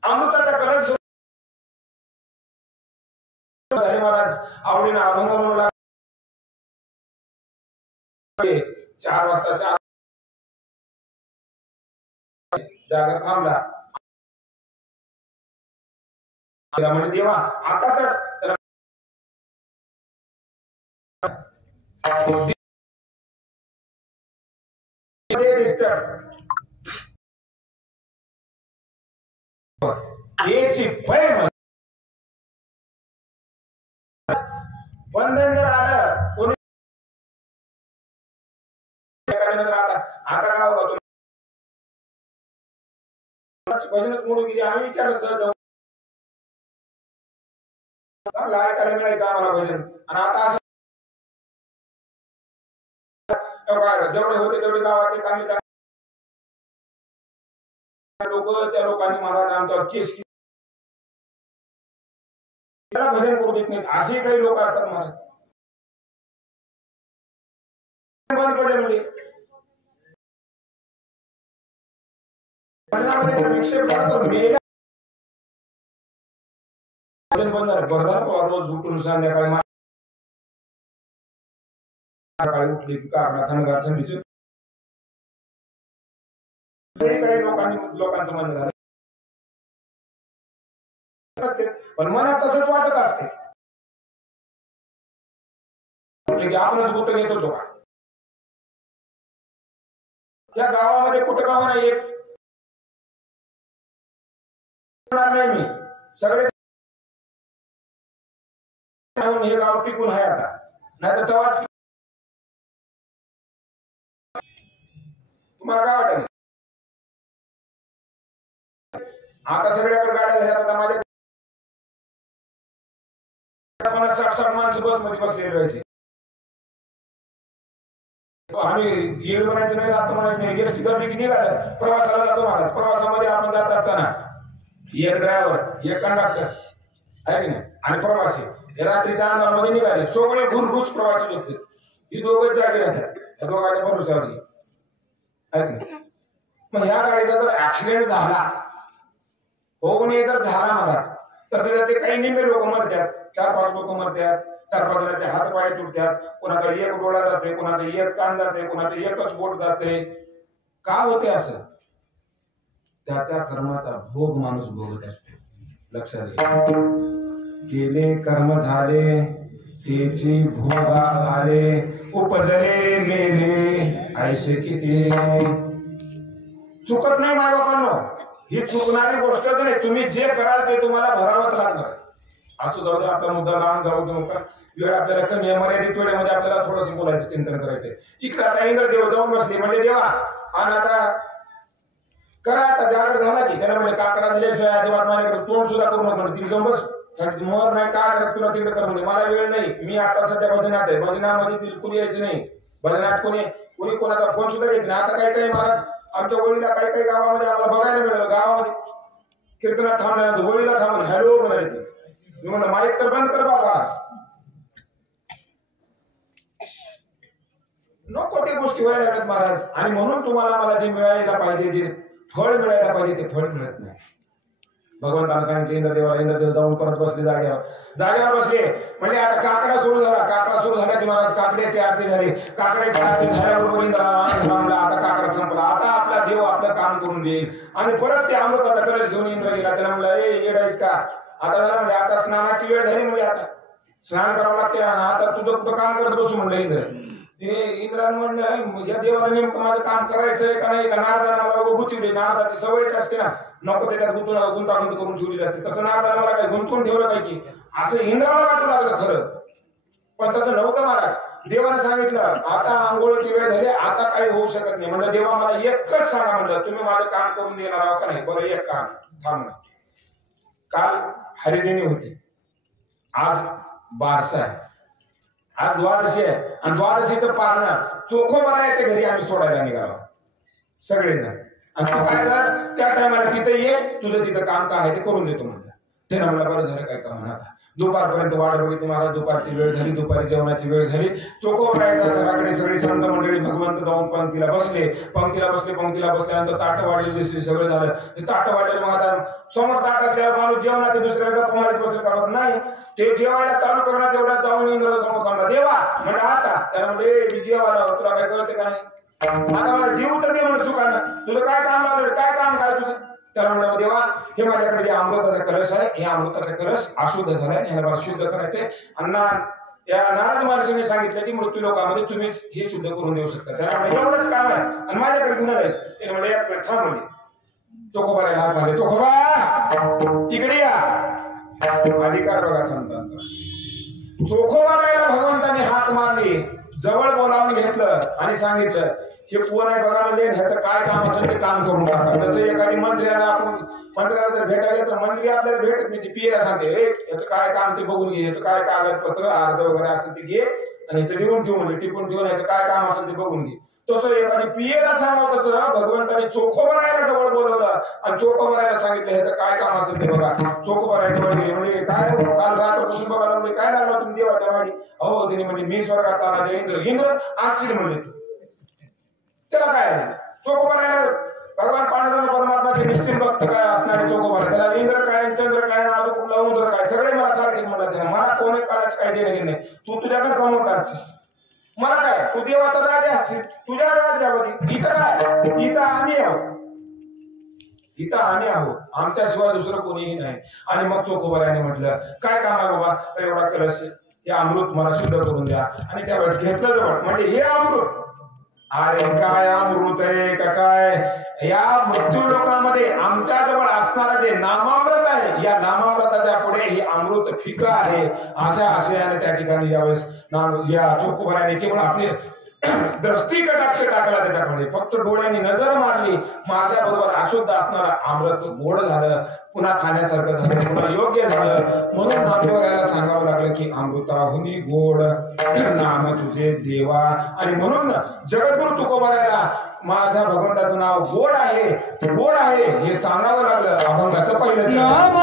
अमृताचा कलश घेऊन महाराज आवडीनं अभंग म्हणू लागले. 4 वाजता 4 जागर थांबला. म्हणजे देवा आता तर बंधन जर आलं कोणी आता काय होतं भजनच म्हणून गेली. आम्ही विचारलं सहज चांगला ऐकायला मिळायचं आम्हाला भजन. आणि आता असं जेवढे होते तेवढे गावातले चांगले लोक, त्या लोकांनी महाराज आमच्यावर केस केली, भजन करू देत नाही. असे काही लोक असतात महाराज. बंद पडले म्हणजे भजनामध्ये विक्षेप करतात मेल्या भजन बंद बरदार रोज उठून संध्याकाळी उठली की कारणा थंडगार थंडीचे काही लोकांचं म्हणणं झालं पण मनात तसंच वाटत असते की आपणच कुठं घेत होतो का या गावामध्ये कुठं गाव नाही एक नाही मी सगळे हे गाव टिकून आहे आता नाही तर तेव्हाच तुम्हाला काय वाटत आता सगळ्याकडे गाड्या झाल्या आता माझ्या 60-60 माणसं बस मध्ये बसलेली राहायची आम्ही येईल म्हणायचं नाही आता म्हणायचं नाही एसटी गर्दी की निघालं प्रवासाला जातो महाराज प्रवासामध्ये आपण जात असताना एक ड्रायव्हर एक कंडक्टर आहे की नाही आणि प्रवासी रात्रीच्या अंधारामध्ये निघाले सगळे घुरघुस प्रवासी होते ही दोघच जागी राहतात त्या दोघांच्या भरोश्यावर मग ह्या गाडीचा जर ऍक्सिडेंट झाला हो कोणी जर झाला महाराज तर त्याच्यात काही निम्मे लोक मरतात 4-5 लोक मरतात 4-5 जणांचे हात पाय तुटतात कोणाचा एक डोळा जाते कोणाचा एक कान जाते कोणाचं एकच बोट जाते का होते असं त्या त्या कर्माचा भोग माणूस भोगत असतो लक्षात घ्या केले कर्म झाले त्याची भोगा आले उपजले मेले ऐसे किती चुकत नाही माय बापांनो ही चुकणारी गोष्टच नाही तुम्ही जे कराल ते तुम्हाला भरावंच लागणार असू जाऊ दे आपला मुद्दा लांब जाऊ देऊ का वेळ आपल्याला कमी आहे मर्यादित वेळेमध्ये आपल्याला थोडंसं बोलायचं चिंतन करायचंय इकडे आता इंद्रदेव जाऊन बसले म्हणजे देवा आणि आता करा आता जागर झाला की त्याला म्हणजे काकडा झाल्याशिवाय अजिबात माझ्याकडे तोंड सुद्धा करू नका म्हणजे तिथे जाऊन बस मोर नाही का करत तुला तिकडे कर म्हणजे मला वेळ नाही मी आता सध्या भजनात आहे भजनामध्ये बिलकुल यायचं नाही भजनात कोणी कोणाचा फोन सुद्धा घेत नाही आता काही महाराज आमच्या वळीला काही गावामध्ये आम्हाला बघायला मिळालं गावामध्ये कीर्तनात थांबल्यानंतर वळीला थांबून हॅलो म्हणायचं मी म्हणलं माईक तर बंद कर बाबा नको ते गोष्टी व्हायला लागतात महाराज आणि म्हणून तुम्हाला मला जे मिळायला पाहिजे जे फळ मिळायला पाहिजे ते फळ मिळत नाही भगवंताने सांगितले इंद्रदेव जाऊन परत बसले जागेवर बसले म्हणजे आता काकडा सुरू झाला की महाराज काकड्याची आरती झाली काकड्याची आरती झाल्याबरोबर इंद्र आता काकडा संपला आता आपला देव आपलं काम करून देईल आणि परत ते अमृताचा कलश घेऊन इंद्र गेला त्याला म्हणलं येडायच का आता झालं म्हणजे आता स्नानाची वेळ झाली म्हणजे आता स्नान करावं लागते आता तुझं कुठं काम करत बसू म्हणलं इंद्रानं म्हणलं या देवाला नेमकं माझं काम करायचंय का नाही का नारदाना मला गुंतवली नारदाची सवयच असते ना नको त्याच्यात गुंतागुंत करून ठेवलेली असते तसं नारदाना मला काही गुंतवून ठेवलं पाहिजे असं इंद्राला वाटू लागलं खरं पण तसं नव्हतं महाराज देवाने सांगितलं आता आंघोळीची वेळ झाली आता काही होऊ शकत नाही म्हणलं देवा मला एकच सांगा म्हणलं तुम्ही माझं काम करून देणार आहोत का नाही बरं एक काम थांब काल हरिदिनी होती आज बारसा आहे आज द्वादशी आहे आणि द्वादशीचं पारणं चोखोबा याच्या घरी आम्ही सोडायला निघालो सगळेजण आणि तू काय कर त्या टायमाला तिथे ये तुझं तिथं काम काय आहे ते करून देतो म्हणलं ते ना मला बरं झालं काय का म्हणा दुपारपर्यंत वाट बघितली मला दुपारची वेळ झाली दुपारी जेवणाची वेळ झाली चोखोबरायच्या घराकडे सगळी संत मंडळी भगवंत जाऊन पंक्तीला बसल्यानंतर ताट वाढली दिसली सगळं झालं ते ताट वाढले मग आता समोर ताट असल्यावर माणूस जेवणात दुसऱ्या गप्पा मारीत बसले का नाही ते जेवायला चालू करण्यात एवढा जाऊन इंद्र समोर थांबला देवा म्हणजे आता त्याला म्हणजे मी जेवायला तुला काय कळते का नाही आता मला जीव तर दे म्हणून सुखांना तुझं काय काम लागलं काय काम काय तुझं त्याला म्हणलं देवा हे माझ्याकडे जे अमृताचा कलश आहे हे अमृताचा कलश अशुद्ध झालाय याला मला शुद्ध करायचंय अण्णा या नारद महर्षींनी सांगितलं की मृत्यू लोकांमध्ये तुम्ही हे शुद्ध करून देऊ शकता त्याला म्हणलं एवढंच काम आहे आणि माझ्याकडे घेऊन आलायस त्याने म्हणलं एक मिनिट थांब म्हणले चोखोबाला हात मारले चोखोबा इकडे या अधिकार बघा संतांचा चोखोबाला भगवंताने हाक मारली जवळ बोलावून घेतलं आणि सांगितलं हे कोण आहे बघा म्हणजे ह्याचं काय काम असेल ते काम करून टाका जसं एखादी मंत्र्याला आपण मंत्र्याला जर भेटायला तर मंत्री आपल्याला भेटत नाही ती पीएला सांगते याचं काय काम ते बघून घे याचं काय कागदपत्र अर्ज वगैरे असेल ते घे आणि ह्याचं लिहून ठेवून म्हणजे टिपून ठेवून याचं काय काम असेल ते बघून घे तसं एखादी पीएला सांगावं तसं भगवंताने चोखोबरायला जवळ बोलवलं आणि चोखोबरायला सांगितलं ह्याचं काय काम असेल ते बघा चोखोबरायला जवळ गेले म्हणजे काय काल रात्रपासून बघायला म्हणजे काय लागलं तुम्ही देवाच्या वाडी अहो तिने म्हणजे मी स्वर्गात आला इंद्र आश्चर्य म्हणले त्याला काय चोखोबारायला भगवान पांडुरंग परमात्माचे निश्चित भक्त काय असणारे चोखोबारा, त्याला इंद्र काय चंद्र काय नाद कुठला उंद्र काय सगळे मला सारखेच म्हणत नाही. मला कोणी काळाच काय देणं नाही. तू तुझ्या घरचा मोठा असशील, मला काय तू देवाचा राजा असशील तुझ्या राज्यामध्ये. इथं काय इथं आम्ही आहोत, इथं आम्ही आहोत, आमच्याशिवाय दुसरं कोणीही नाही. आणि मग चोखोबाराने म्हटलं काय काम आहे बाबा, तर एवढा कलश हे अमृत मला शुद्ध करून द्या. आणि त्यावेळेस घेतलं जवळ म्हणजे हे अमृत, अरे काय अमृत आहे का काय, या मृत्यू लोकांमध्ये आमच्या जवळ असणारा जे नामामृत आहे, या नामामृताच्या पुढे हे अमृत फिकं आहे. अशा आशयाने त्या ठिकाणी यावेळेस या चोखोबाराने केवळ आपले दृष्टी कटाक्ष टाकला त्याच्यामध्ये, फक्त डोळ्यांनी नजर मारली, मारल्याबरोबर अशुद्ध असणारा अमृत गोड झालं, पुन्हा खाण्यासारखं झालं, पुन्हा योग्य झालं. म्हणून नामदेवाला सांगावं लागलं की अमृताहुनी गोड नाम तुझे देवा. आणि म्हणून जगद्गुरु तुकोबारायला माझ्या भगवंताचं नाव गोड आहे, गोड आहे हे सांगावं लागलं. अभंगाचं पहिलं नाम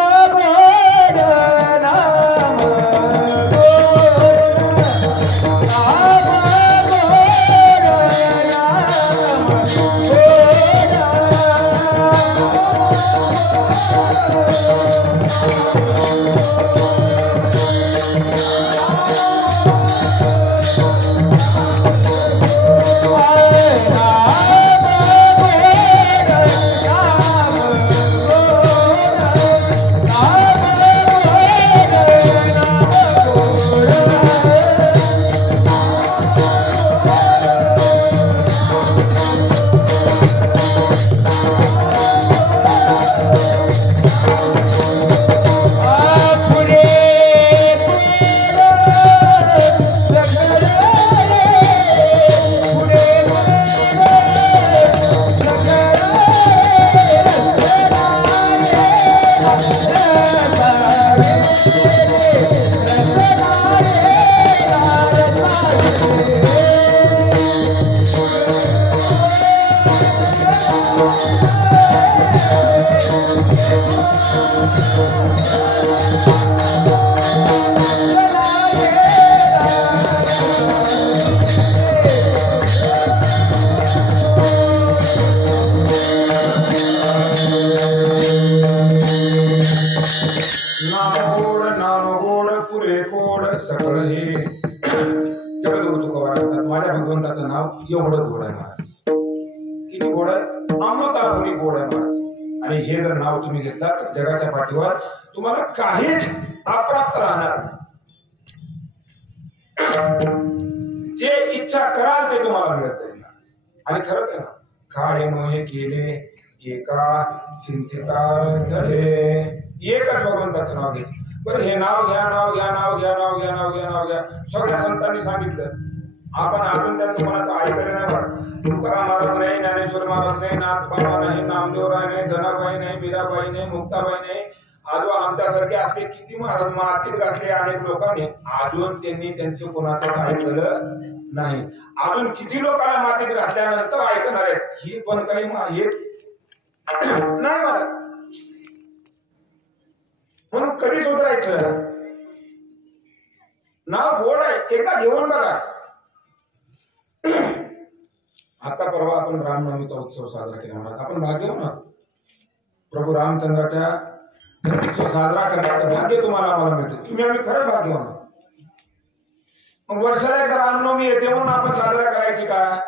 गोड, नाम गोड, एवढं गोड आहे महाराज. किती गोड आहे, अमृताहुनी गोड आहे महाराज. आणि हे जर नाव तुम्ही घेतला तर जगाच्या पाठीवर तुम्हाला काहीच अप्राप्त राहणार. जे इच्छा कराल ते तुम्हाला मिळत जाईल. आणि खरंच आहे ना, काय मोहे केले एका चिंतिता झाले. एकच भगवंताचं नाव घ्यायचं. बरं हे नाव घ्या, नाव घ्या, नाव घ्या, नाव घ्या, नाव घ्या, नाव घ्या, सगळ्या संतांनी सांगितलं. आपण अजून त्यांचं कोणाचं ऐकलं नाही. पण तुकाराम महाराज नाही, ज्ञानेश्वर महाराज नाही, नाथबाबा नाही, नामदेवराय नाही, जनाबाई नाही, मीराबाई नाही, मुक्ताबाई नाही, अजून आमच्यासारखे असले किती महाराज मातीत घातले अनेक लोकांनी, अजून त्यांनी त्यांचं कोणाचं ऐकलं नाही. अजून किती लोकांना मातीत घातल्यानंतर ऐकणार आहेत, ही पण काही हे नाही महाराज. म्हणून कधी सुधारायचं, नाव गोड आहे, एकदा घेऊन बघा. आता परवा आपण रामनवमीचा उत्सव साजरा केला महाराज. आपण भाग्यवान आहोत. प्रभू रामचंद्राच्या जन्मोत्सव साजरा करण्याचं भाग्य तुम्हाला आम्हाला मिळतं. तुम्ही आम्ही खरंच भाग्यवान आहोत. मग वर्षाला एकदा रामनवमी येते म्हणून आपण साजरा करायची का?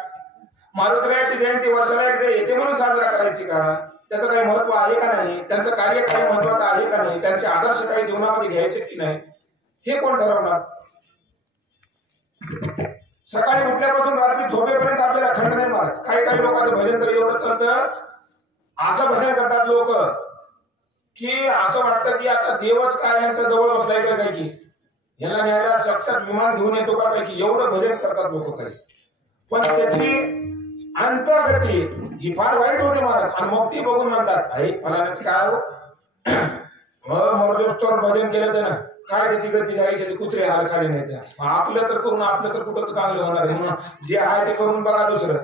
मारुतीरायाची जयंती वर्षाला एकदा येते म्हणून साजरा करायची का? त्याचं काही महत्व आहे का नाही? त्यांचं कार्य काही महत्वाचं आहे का नाही? त्यांचे आदर्श काही जीवनामध्ये घ्यायचे की नाही, हे कोण ठरवणार? सकाळी उठल्यापासून रात्री झोपेपर्यंत आपल्याला खंड नाही महाराज. काही काही लोकांचं भजन तर एवढं चालतं, असं भजन करतात लोक की असं वाटतं की आता देवच काय यांच्या जवळ बसलाय का, काय की याला न्यायला साक्षात विमान घेऊन येतो का, काय की एवढं भजन करतात लोक काही. पण त्याची अंतर्गती ही फार वाईट होते महाराज. आणि मग ती बघून म्हणतात आई फलाण्याची काय हो मरदोस्तोवर भजन केलं त्यानं काय त्याची गती झाली, त्याचे कुत्रे हाल खाली नाही. त्या आपलं तर करून आपलं तर कुठं चांगलं होणार आहे, म्हणून जे आहे ते करून बघा दुसरं.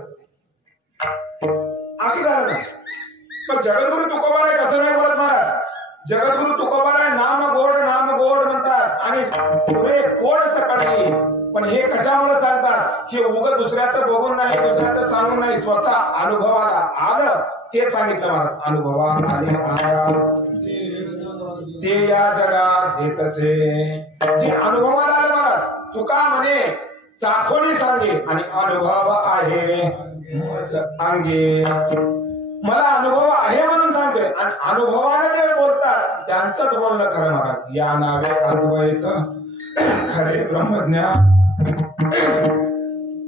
असं झालं ना. पण जगद्गुरु तुकोबाराय कसं नाही बोलत महाराज. जगद्गुरु तुकोबाराय नाम गोड म्हणतात आणि पुरे गोड सकाळी पण हे कशामुळे सांगतात? हे उगाच दुसऱ्याचं बघून नाही, दुसऱ्याचं सांगून नाही, स्वतः अनुभवाला आलं ते सांगितलं महाराज. अनुभवा आले ते या जगात देतसे. जे अनुभवाला आलं महाराज, तुका म्हणे चाखोनी सांगे आणि अनुभव आहे अंगे. मला अनुभव आहे म्हणून सांगते आणि अनुभवाने जे बोलतात त्यांचंच बोलणं खरं महाराज. या नावे अद्वैत खरे ब्रह्मज्ञान.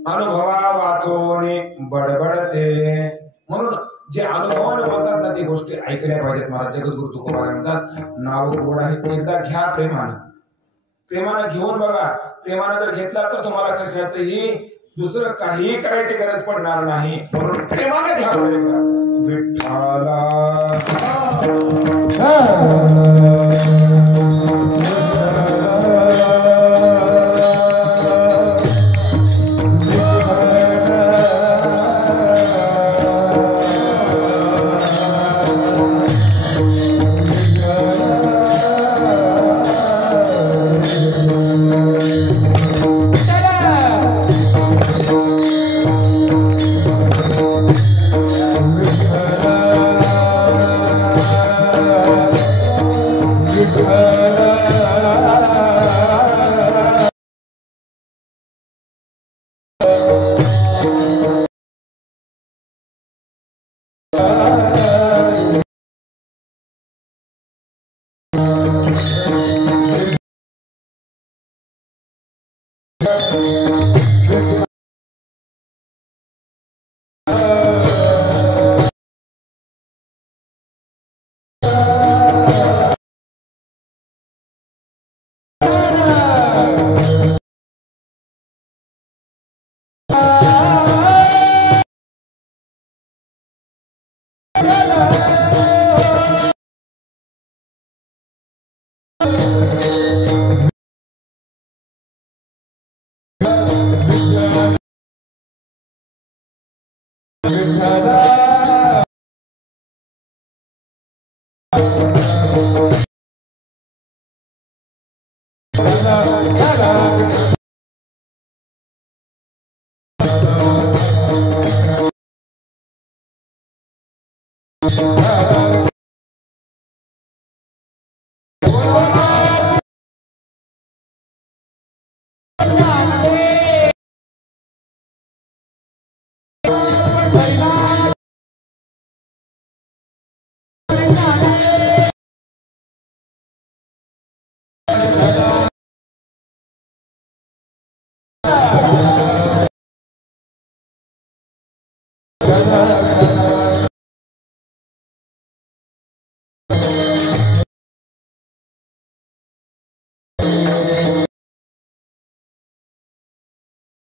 अनुभवा वाचोने बडबडते. म्हणून जे अनुभवाने बोलतात ना ती गोष्टी ऐकल्या पाहिजेत महाराज. जगद्गुरु तुकोबा म्हणतात नाव गोड आहे, एकदा घ्या प्रेमानं. प्रेमानं घेऊन बघा. प्रेमानं जर घेतला तर तुम्हाला कशाचंही दुसरं काही करायची गरज पडणार नाही. म्हणून प्रेमानं घ्या एकदा. विठ्ठला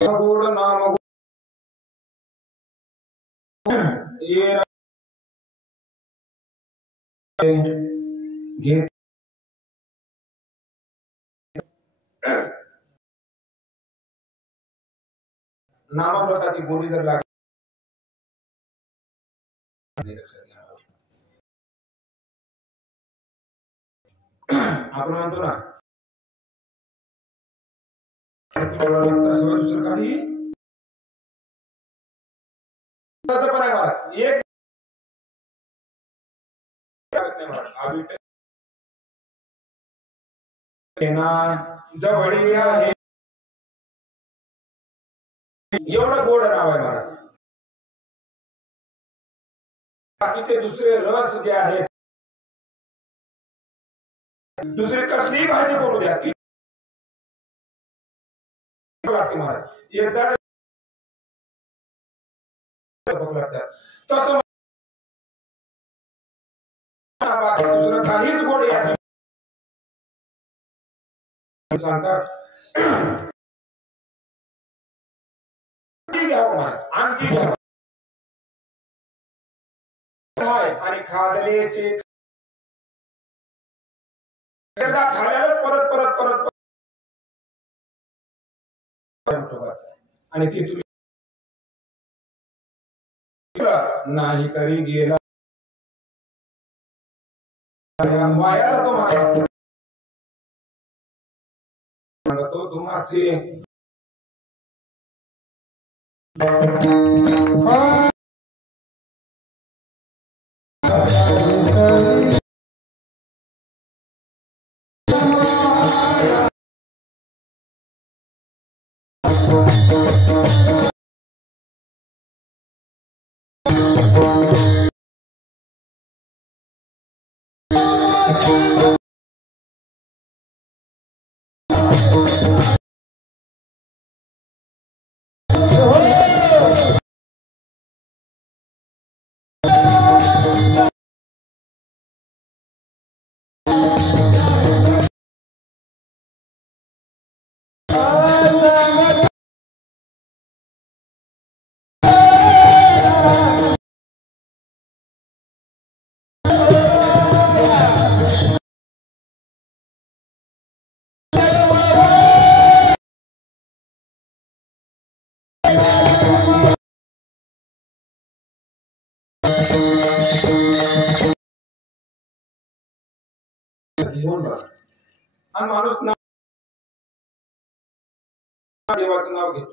गोड नाम घे. नामामृताची गोडी जर लागली आपण म्हणतो ना दुसरं काही पण आहे महाराज. एक जवळी आहे एवढं गोड नाव आहे महाराज. बाकीचे दुसरे रस जे आहेत, दुसरी कसलीही भाजी करू द्या की महाराज एकदा तसं दुसरं काहीच गोड याची सांगतात. घ्यावं महाराज, आणखी घ्यावं आणि खादलेचे एकदा खाल्यावर परत परत परत आणि ती तुम्ही नाही तरी गेला वाया जातो महाराज. तो तुम्हासी आणि माणूस देवाचं नाव घेतो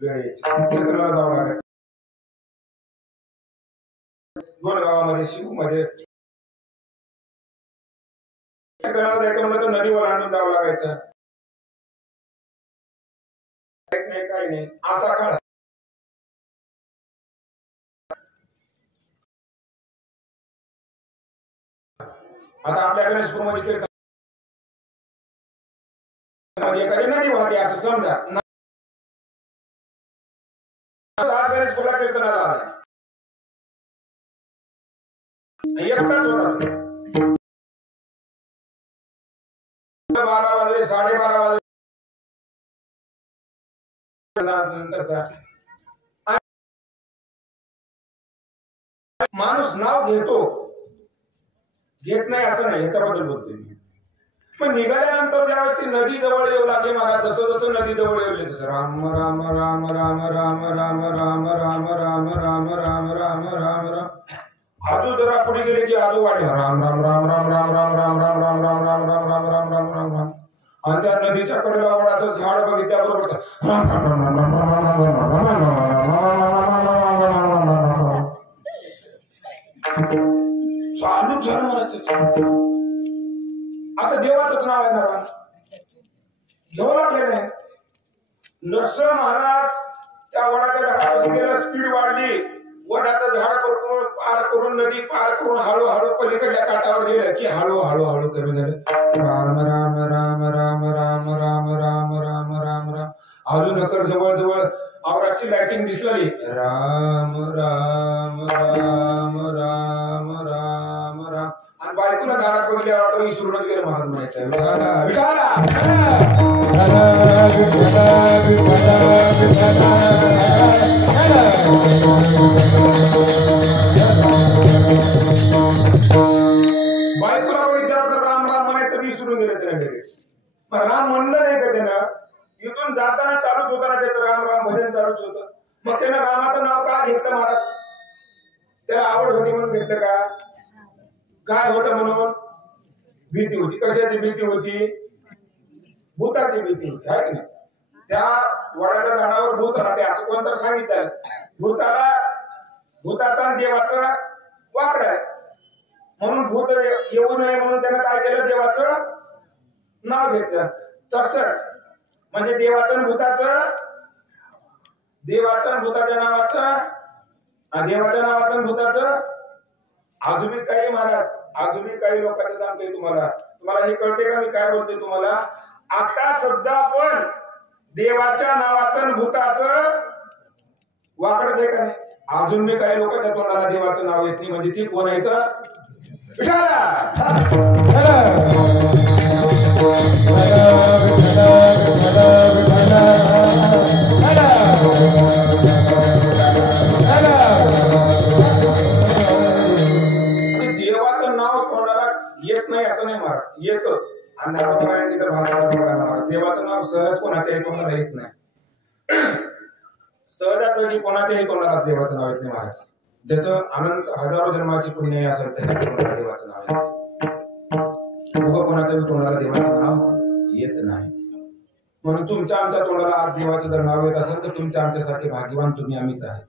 कीर्तनाला जावं लागायचं. 2 गावामध्ये शिव मध्ये कीर्तनाला जायचं म्हणलं तर नदीवर आणून जावं लागायचं. नाही काही नाही असा काळ. आता आपल्या गणेशपूरमध्ये कीर्तन एखादी नदी वाहते असं समजा. आज गणेशपूरला कीर्तनाला आला एकटाच होता. 12 वाजले 12:30 वाजले नंतरचा माणूस नाव घेतो घेत नाही असं नाही याच्याबद्दल बोलतोय मी. पण निघाल्यानंतर ज्यावेळेस ती नदी जवळ येऊ लागली मला जसं जसं नदी जवळ येऊ लागली तसं राम राम राम राम राम राम राम राम राम राम राम राम राम राम आजू जरा पुढे गेले की आजू वाढले राम राम राम राम राम राम राम राम राम राम राम राम राम राम राम राम राम आणि त्या नदीच्या कडेला वडाचं झाड बघितल्याबरोबर राम राम राम राम राम राम राम राम चालूच झालं मला असं देवाचंच नाव आहे ना घेऊ लागले नाही. नरसिंह महाराज त्या वडाच्या झाडापासून गेला स्पीड वाढली. वडाचं झाड पार करून नदी पार करून हळूहळू पलीकडल्या काठावर गेलं की हळूहळू हळू कमी झालं. राम राम राम राम राम राम राम राम राम राम अजून नकर जवळ जवळ आवराची लाइटिंग दिसली. राम राम राम राम राम राम आणि बायकोला झाडात बघितल्यावर विसरूनच गेलं महाराज म्हणायचं बायकोला बघितल्यावर तर राम राम म्हणायचं विसरून गेलं त्याने लगेच. राम म्हणलं नाही का त्यानं. इथून जाताना चालूच होताना त्याचं राम राम भजन चालूच होतं. मग त्यानं रामाचं नाव का घेतलं महाराज. त्याला आवड होती म्हणून घेतलं का. काय होतं म्हणून भीती होती. कशाची भीती होती. भूताची भीती होती आहे की नाही. त्या वडाच्या झाडावर भूत राहते असं कोणतं सांगितलं. भूताचा देवाचा वाकड आहे म्हणून भूत येऊ नये म्हणून त्यानं काय केलं देवाचं नाव घेतलं. तसंच म्हणजे देवाचं भूताच्या नावाचं भूताचं अजूनही काही महाराज अजूनही काही लोकांचं सांगतोय तुम्हाला हे कळते का मी काय बोलतोय तुम्हाला. आता सध्या आपण देवाच्या नावाचं भूताचं वाकडच आहे का नाही. अजून मी काही लोकांच्या तोंडाला देवाचं नाव येत नाही म्हणजे ती कोण आहे तर देवाचं नाव तोंडाला येत नाही असं नाही महाराज येतं. आणि तर भाषा देवाचं नाव सहज कोणाच्याही तोंडाला येत नाही. सहजासहजी कोणाच्याही तोंडाला देवाचं नाव येत नाही महाराज. ज्याचं अनंत हजारो जन्माची पुण्य असेल त्याच्या तोंडाला देवाचं नाव येत. कोणाच्या तोंडाला देवाचं नाव येत नाही. म्हणून तुमच्या आमच्या तोंडाला आज देवाचं जर नाव येत असेल तर तुमच्या आमच्यासारखे भाग्यवान तुम्ही आम्हीच आहे.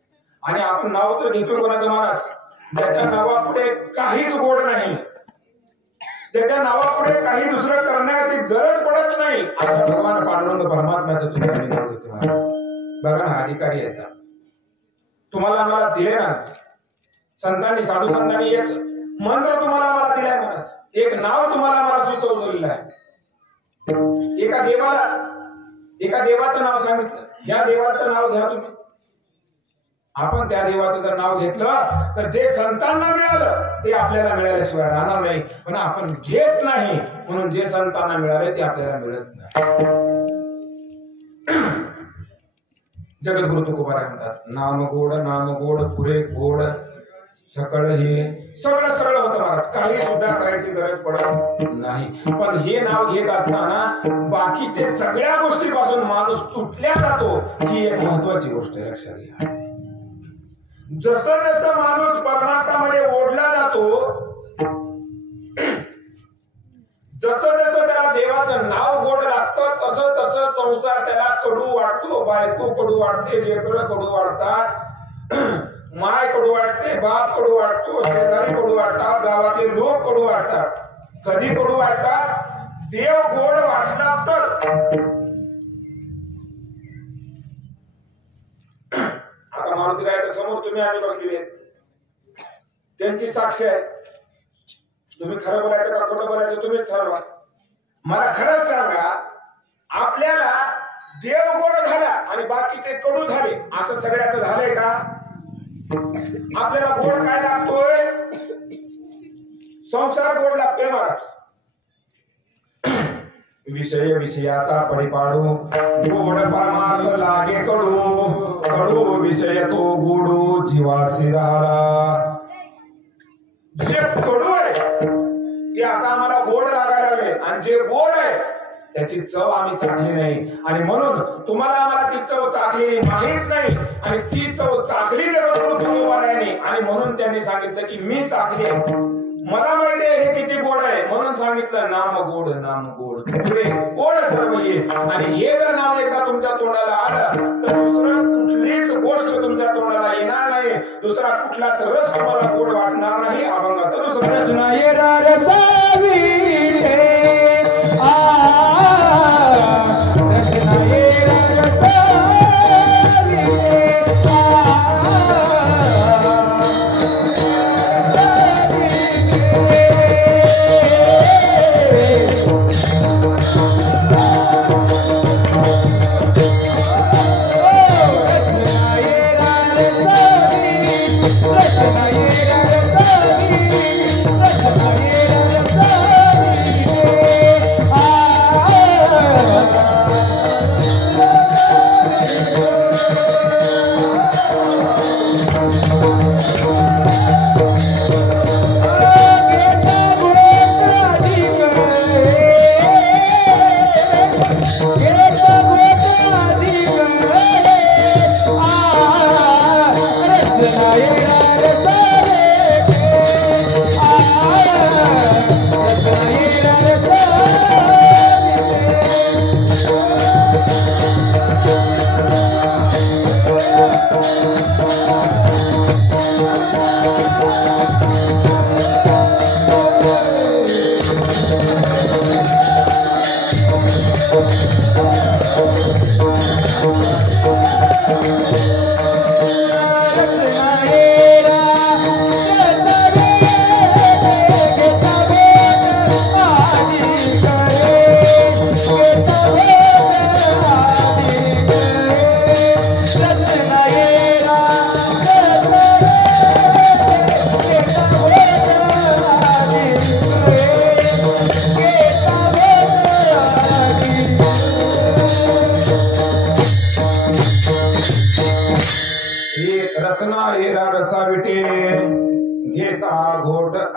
आणि आपण नाव तर घेतो कोणाचं महाराज, ज्याच्या नावापुढे काहीच गोड नाही, त्याच्या नावापुढे काही दुसरं करण्याची गरज पडत नाही, अशा भगवान पांडुरंग परमात्म्याचं तुम्ही आम्ही नाव घेतो महाराज. बघा ना, अधिकारी आहेत तुम्हाला आम्हाला दिले ना संतांनी, साधू संतांनी एक मंत्र तुम्हाला आम्हाला दिलाय महाराज, एक नाव तुम्हाला आम्हाला सुचवलेलं आहे. एका देवाचं नाव सांगितलं, या देवाचं नाव घ्या तुम्ही. आपण त्या देवाचं जर नाव घेतलं तर जे संतांना मिळालं ते आपल्याला मिळाल्याशिवाय राहणार नाही, पण आपण घेत नाही म्हणून जे संतांना मिळाले ते आपल्याला मिळत नाही. जगद्गुरु तुकोबाराय म्हणतात, नाम गोड पुरे गोड सकळ, हे सगळं सगळं होतं महाराज, काही सुद्धा करायची गरज पडत नाही. पण हे नाव घेत असताना बाकीचे सगळ्या गोष्टीपासून माणूस तुटल्या जातो, ही एक महत्वाची गोष्ट आहे, लक्षात घ्या. जसं जसं माणूस परमात्म्यामध्ये ओढला जातो, जसं जसं त्याला देवाचं नाव गोड लागतं, तसं तसं संसार त्याला कडू वाटतो, बायको कडू वाटते, लेकरं कडू वाटतात, माय कडू वाटते, बाप कडू वाटतो, शेजारी कडू वाटतात, गावातले लोक कडू वाटतात. कधी कडू वाटतात? देव गोड वाटला तर. आता मारुतीरायाच्या समोर तुम्ही आम्ही बसलेले आहेत, त्यांची साक्ष आहे. तुम्ही खरं बोलायचं का खोटं बोलायचं तुम्हीच ठरवा. मला खरंच सांगा, आपल्याला देव गोड झाला आणि बाकीचे कडू झाले असं सगळ्याचं झालंय का? आपल्याला गोड काय लागतोय? संसार गोड लागतोय महाराज. विषय विषयाचा परिपाडू, गोड परमार्थ लागे कडू, कडू विषय तो गोडू जीवासी झाला. जे कडू आहे ते आता आम्हाला गोड लागायला लागले, आणि जे गोड आहे त्याची चव आम्ही चाखली नाही, आणि म्हणून तुम्हाला आम्हाला ती चव चाखलेली माहित नाही, आणि ती चव चाखली जगद्गुरु तुकोबारायांनी, आणि म्हणून त्यांनी सांगितलं की मी चाखले, मला माहिती आहे हे किती गोड आहे, म्हणून सांगितलं नाम गोड पुरे गोड सर्व ये. आणि हे जर नाव एकदा तुमच्या तोंडाला आलं तर दुसरं कुठलीच गोष्ट तुमच्या तोंडाला येणार नाही, दुसरा कुठलाच रस तुम्हाला गोड वाटणार नाही. अभंगाचं दुसरं रस नाही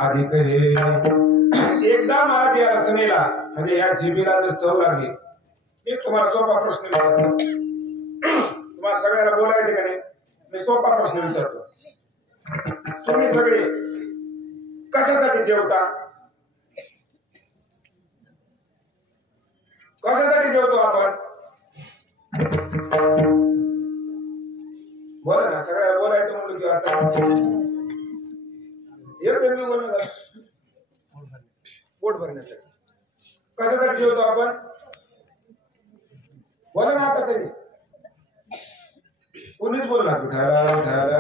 अधिक हे. एकदा महाराज या रचनेला म्हणजे या जिभेला जर चव लागली, मी तुम्हाला सोपा प्रश्न विचारतो, तुम्हाला सगळ्याला बोलायचे का नाही, मी सोपा प्रश्न विचारतो. तुम्ही सगळे कशासाठी जेवता? कशासाठी जेवतो आपण? सगळ्या बोलायचं म्हणलं की आता एक जण मी बोलणार पोट भरण्यासाठी कशासाठी जेवतो आपण बोला ना आता तरी कोणीच बोलणार उठायला उठायला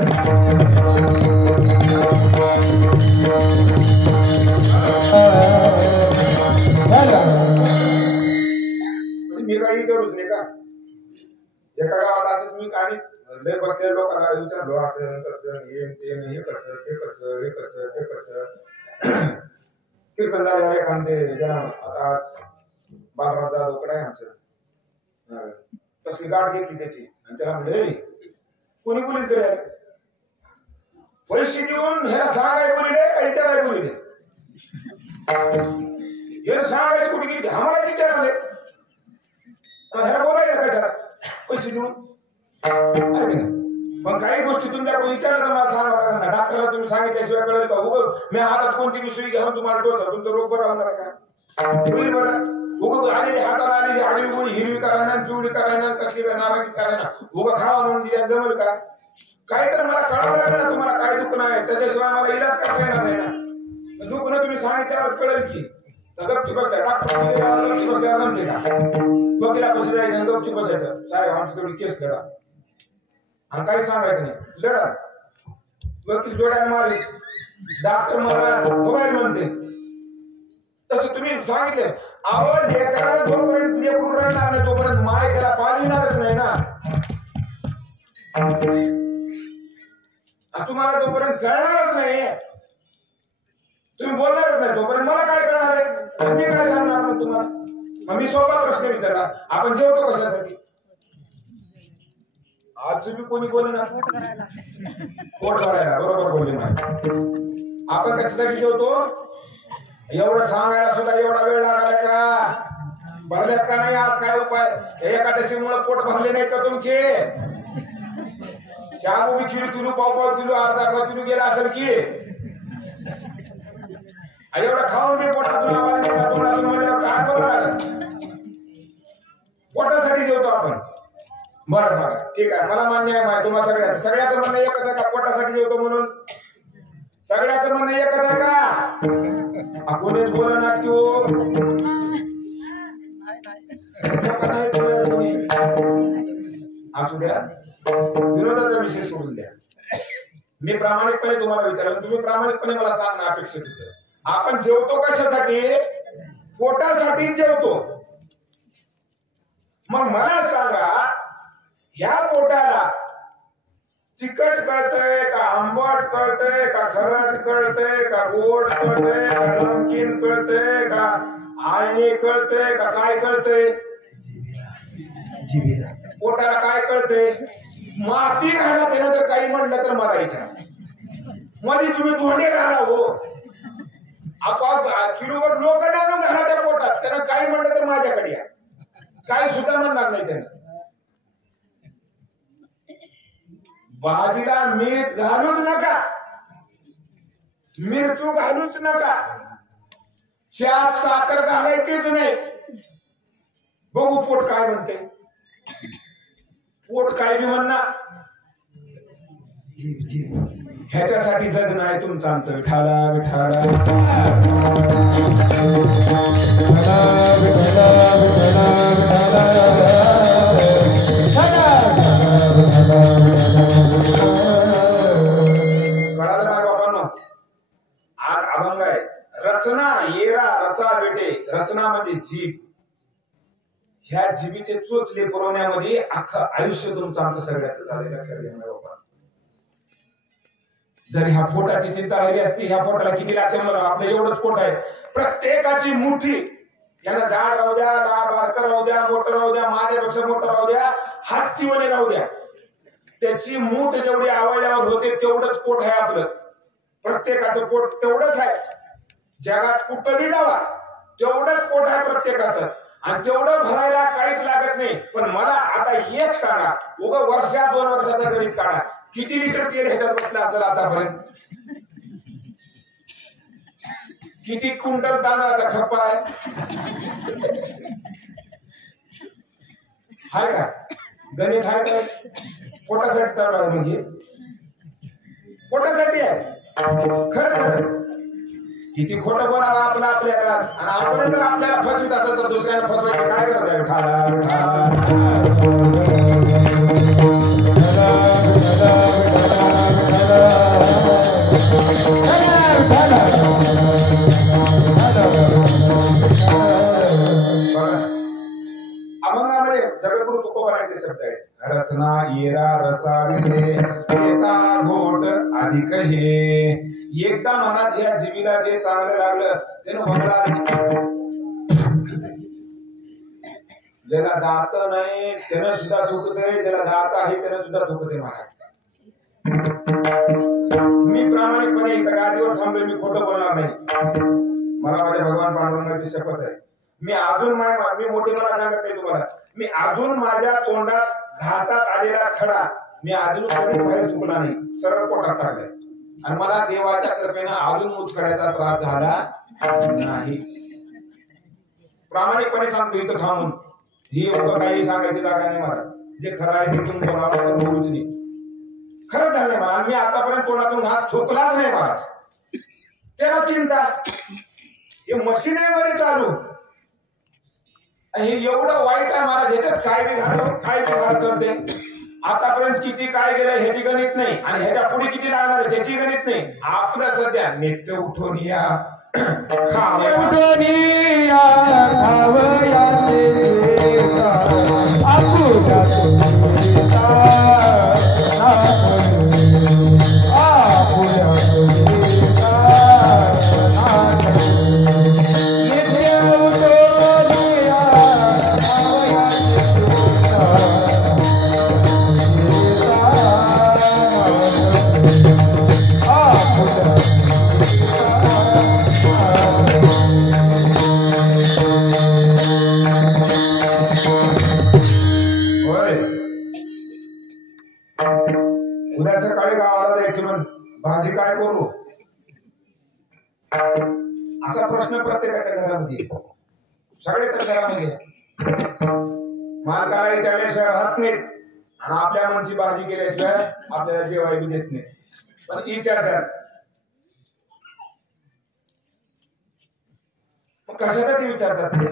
मी काही विचारूच नाही का एका गावात असंच मी काही लय बसलेल्या लोकांना विचारलो असं कसं हे कसं ते कसं हे कसं ते कसं कीर्तन झाले एखादे आता आज बालराज जाधव आहे आमचं कसली गाठ घेतली त्याची आणि त्याला म्हणले कोणी बोलील तरी आले पैसे देऊन ह्याला सांगाय बोलिले का विचाराय बोलिले ह्याला सांगायचं कुठे गेली आम्हाला विचारले ह्याला बोलायला कशाला पैसे देऊन पण काही गोष्टी तुमच्याकडून विचारलं तर मला सांगावं लागेल ना डॉक्टरला तुम्ही सांगितल्याशिवाय कळलं का उग मी हातात कोणती बी सुई घेऊन तुम्हाला डोसा तुमचा रोग बरा होणार का होईल बरं उग आलेली हाताला आलेली आडवी गोळी हिरवी करायना पिवळी करायना कसली का नारंगी करायना उग खावा म्हणून दिल्या जमल का काही तर मला कळावं लागेल ना तुम्हाला काय दुखणं आहे त्याच्याशिवाय मला इलाज करता येणार नाही ना दुखणं तुम्ही सांगितल्यावरच कळेल की गपची बसल्या डॉक्टर गपची बसल्यावर जमते का वकिला पैसे जायचं गपची बसायचं साहेब आमची तेवढी केस लढा आणि काही सांगायचं नाही लढा वकील जोड्याने मारले डॉक्टर मला खबर म्हणते तसं तुम्ही सांगितले आवड लेकराला जोपर्यंत लेकरू रडणार नाही तोपर्यंत माय त्याला पाणी लागत नाही ना तुम्हाला तोपर्यंत कळणारच नाही तुम्ही बोलणारच नाही तोपर्यंत मला काय करणार आहे मी काय सांगणार मग तुम्हाला मग मी सोपा प्रश्न विचारला आपण जेवतो कशासाठी आज तुम्ही कोणी बोलणार पोट भरायला बरोबर बोलले नाही आपण कशासाठी जेवतो एवढं सांगायला सुद्धा एवढा वेळ लागला का भरल्यात का नाही आज काय उपाय एकादशीमुळे पोट भरले नाही का तुमचे शाबू बी किलो पाव किलो अर्धा किलो गेला असेल की एवढं खाऊन मी पोटातून आवाज नाही तोंडातून म्हणल्यावर काय बोलावं लागेल पोटासाठी जेवतो आपण बरं सांगा ठीक आहे मला मान्य आहे तुम्हाला सगळ्याचं म्हणणं एकच आहे का पोटासाठी जेवतो म्हणून सगळ्याचं म्हणणं एकच आहे का कोणीच बोलणार की हो असू द्या विरोधाचा विषय सोडून द्या मी प्रामाणिकपणे तुम्हाला विचारलं तुम्ही प्रामाणिकपणे मला सांगणं अपेक्षित होतं आपण जेवतो कशासाठी पोटासाठी जेवतो मग मला सांगा ह्या पोटाला तिखट कळतंय का आंबट कळतंय का खरट कळतंय का गोड कळतंय का नमकीन कळतंय का आळणी कळतंय का काय कळतंय पोटाला काय कळतंय माती घाला त्यानं जर काही म्हणलं तर मला विचारा मध्ये तुम्ही धोंडे घाला हो आपण किलोवर लोक आणून घाला त्या पोटात त्यानं काही म्हणलं तर माझ्याकडे या काही सुद्धा म्हणणार नाही त्यानं भाजीला मीठ घालूच नका मिरचू घालूच नका शाप साखर घालायचीच नाही बघू पोट काय म्हणते पोट काय बी म्हणणार ह्याच्यासाठी जगणं आहे तुमचं आमचं विठाला विठाला कळालं काय बाबांनो आज अभंग आहे रसना येरा रसा बेटे रसना म्हणजे जीभ ह्या जीबीचे चोचले पुरवण्यामध्ये अख्खं आयुष्य तुमचं आमचं सगळ्याचं झालं लक्षात घ्या बाबा जर ह्या पोटाची चिंता राहिली असती ह्या पोटाला किती लागते मला आपलं एवढंच पोट आहे प्रत्येकाची मुठी यांना झाड राहू द्या बारकर राहू द्या मोठं राहू द्या माझ्यापेक्षा मोठं राहू द्या हातचीवणे राहू द्या त्याची मूठ जेवढी आवडल्यावर होते तेवढंच पोट आहे आपलं प्रत्येकाचं पोट तेवढंच आहे जगात कुठंही जावा तेवढंच पोट आहे प्रत्येकाचं आणि तेवढं भरायला काहीच लागत नाही पण मला आता एक सांगा उगा वर्षा 2 वर्षाचा गणित काढा किती लिटर तेल ह्याच्यात बसलं असेल आतापर्यंत किती क्विंटल तांदळाचा खप्पा आहे हाय का गणित हाय का पोटासाठी चालू आहे म्हणजे पोटासाठी आहे. खरं खरं किती खोटं बोलावं आपलं आपल्यालाच, आणि आपण जर आपल्याला फसवीत असेल तर दुसऱ्याला फसवायची काय गरज आहे? अभंगामध्ये जगद्गुरु तुकोबारायांचे शब्द आहेत. रसना येरा रसा येता घोट अधिक हे. एकदा मनात या जीवीला जे चांगलं लागलं त्यानं बंगला, ज्याला दात नाही त्यानं सुद्धा थुकते, ज्याला दात आहे त्यानं सुद्धा थुकते. महाराज मी प्रामाणिकपणे इथं गादीवर थांबले, मी खोटं बोलणार नाही. मला माझ्या भगवान पांडुरंगाची शपथ आहे. मी अजून मी मोठेपणा सांगत नाही तुम्हाला. मी अजून माझ्या तोंडात घासात आलेला खडा मी अजून कधीच बाहेर चुकला नाही, सरळ पोटात टाकलाय. आणि मला देवाच्या कृपेनं अजून मुतखड्याचा त्रास झाला नाही. प्रामाणिकपणे सांगतो इथं थांबून. ही काही सांगायची जागा नाही मला. जे खरं आहे तिथून बोलावं बोलूच नाही. खरं झालंय मला. मी आतापर्यंत तोंडातून घास थोकलाच नाही महाराज. त्याला चिंता हे मशीन आहे मध्ये चालू, हे एवढं वाईट आहे महाराज. ह्याच्यात काय बी घालून चालते. आतापर्यंत किती काय गेलं ह्याची गणित नाही, आणि ह्याच्या पुढे किती लागणार आहे त्याची गणित नाही. आपलं सध्या नित्य उठून या उद्या सकाळी गावाला जायची म्हण, भाजी काय करू असा प्रश्न प्रत्येकाच्या घरामध्ये, सगळ्याच्या घरामध्ये. मालकाला विचारल्याशिवाय राहत नाहीत, आणि आपल्या मनची भाजी केल्याशिवाय आपल्याला जेवाय बी देत नाही. पण विचारतात कशासाठी विचारतात ते?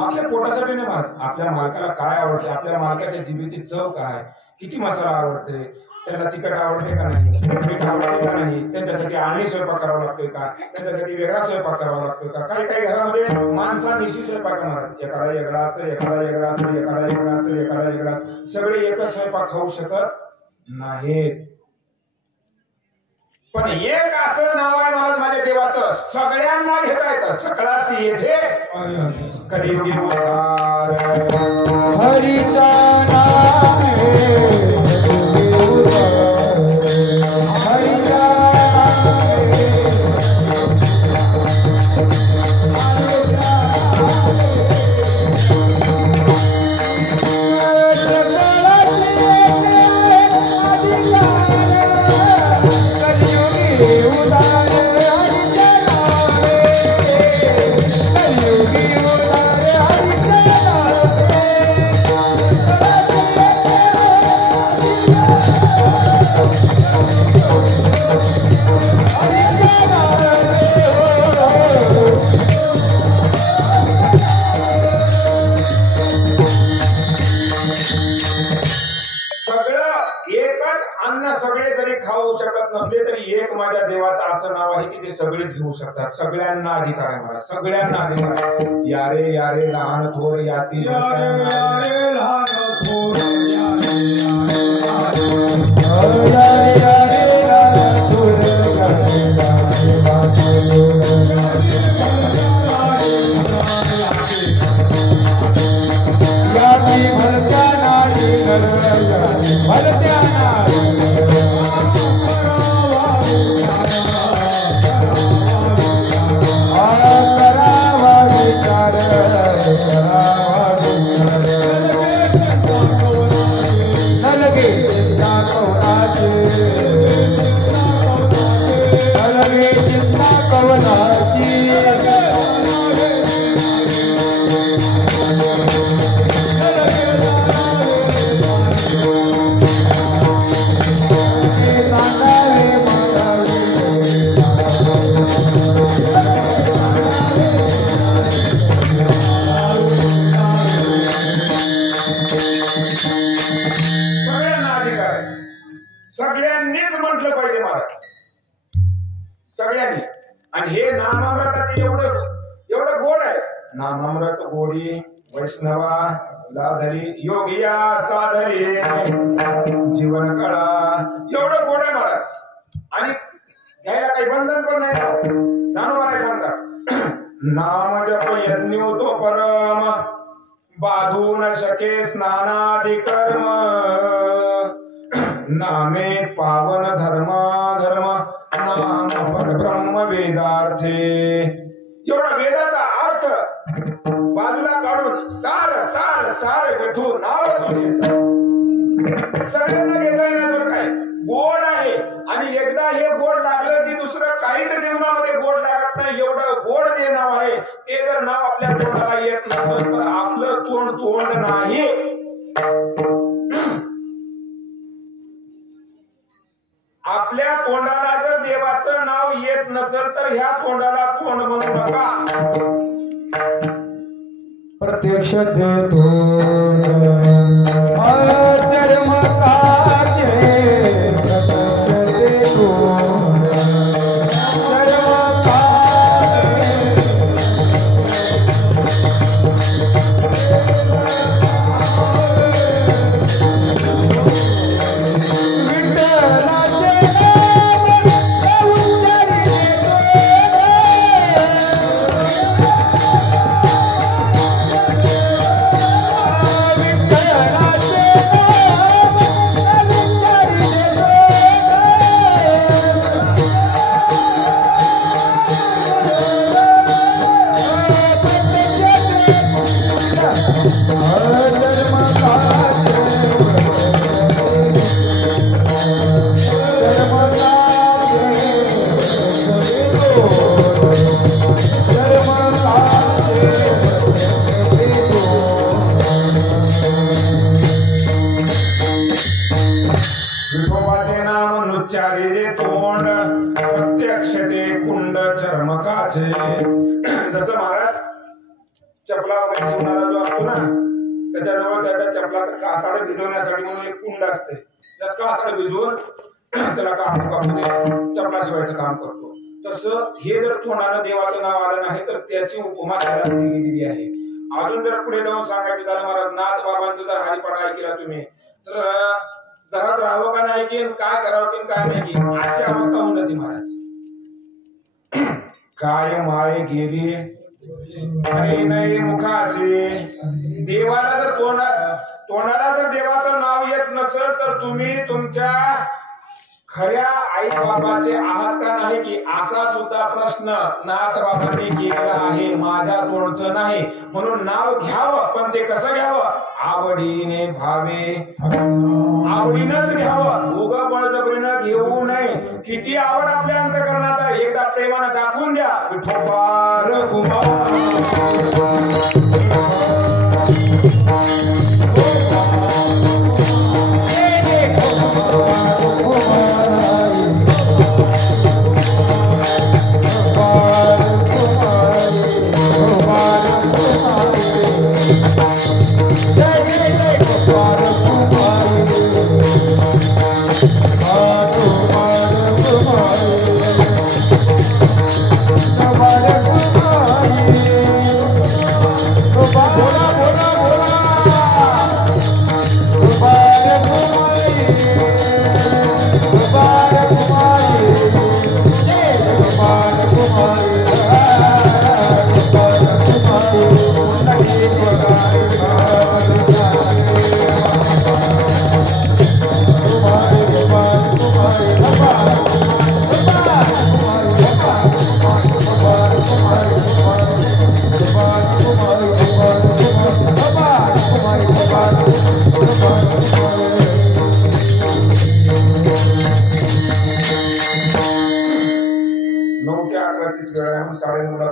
आपल्या पोटासाठी नाही मारत. आपल्या मालकाला काय आवडते, आपल्या मालकाच्या जिभेची चव काय, किती मसाला आवडते, त्याला तिखट आवडते का नाही, मीठ आवडते का नाही, त्यांच्यासाठी आणि स्वयंपाक करावा लागतोय का, त्यांच्यासाठी वेगळा स्वयंपाक करावा लागतोय का. काही काही घरामध्ये माणसानिशी स्वयंपाक मारत, एखादा वेगळा तर एखादा वेगळा तर एखादा वेगळा तर एखादा वेगळा, सगळे एकच स्वयंपाक खाऊ शकत नाहीत. पण एक असं नाव आहे मला माझ्या देवाचं, सगळ्यांना घेता येतं. सकळासी येथे कलियुगी उद्धार हरीचा नाम सगळेच घेऊ शकतात. सगळ्यांना अधिकार आहे मला, सगळ्यांना अधिकार आहे. यारे यारे लहान थोर याती तेच म्हटलं पाहिजे महाराज सगळ्यांनी. आणि हे नामामृताचे एवढं गोड आहे. नामामृत गोडी वैष्णवा लाधरी योगिया साधरी जीवन कळा, एवढं गोड आहे महाराज. आणि घ्यायला काही बंधन पण नाही. ज्ञानोबा सांगतात नाम जप यज्ञ तो परम बाधू न शके स्नानादि कर्म नामे पावन धर्म नाम परब्रह्म वेदार्थे. एवढा वेदाचा अर्थ बाजूला काढून सार सार सार विठू नाव तुझे सगळ्यांना घेता येण्यासारखं काय गोड आहे. आणि एकदा हे गोड लागलं की दुसरं काहीच जीवनामध्ये गोड लागत नाही. एवढं गोड जे नाव आहे ते जर नाव आपल्या तोंडाला येत नसेल तर आपलं तोंड नाही. आपल्या तोंडाला जर देवाचं नाव येत नसेल तर ह्या तोंडाला तोंड म्हणू नका. प्रत्यक्ष देतो जन्म काजे प्रत्यक्ष देतो जन्म काजे विठोबाचे नाम नुच्चारी जे तोंड प्रत्यक्ष ते कुंड चर्मकाचे. जसं महाराज चपला वगैरे शिवणारा जो असतो ना त्याच्याजवळ त्याच्या चपलाचं कातड भिजवण्यासाठी म्हणून एक कुंड असते. त्यात कातड भिजवून त्याला कापून चपला शिवायचं काम करतो. तसं हे जर तोंडानं देवाचं नाव आलं नाही तर त्याची उपमा त्याला दिली गेलेली आहे. अजून जर पुढे जाऊन सांगायचं झालं महाराज नाथ बाबांचं जर हरिपाठ ऐकला तुम्ही तर घरात राहावं का नाही की काय करावं की काय नाही की अशी अवस्था होऊन जाते महाराज. काय माय गेली आणि नाही मुखासे. देवाला जर तोंडाला जर देवाचं नाव येत नसेल तर तुम्ही तुमच्या खऱ्या आई बाबाचे आहात का नाही की असा सुद्धा प्रश्न नाथ बाबांनी केलेला आहे. माझ्या तोंडचं नाही म्हणून नाव घ्यावं पण ते कसं घ्यावं आवडीने भावे आवडीनच घ्यावं. उगा बळजबरीनं घेऊ नये. किती आवड आपल्या अंतःकरणात आहे एकदा प्रेमानं दाखवून द्या. विठोबा रघुमाई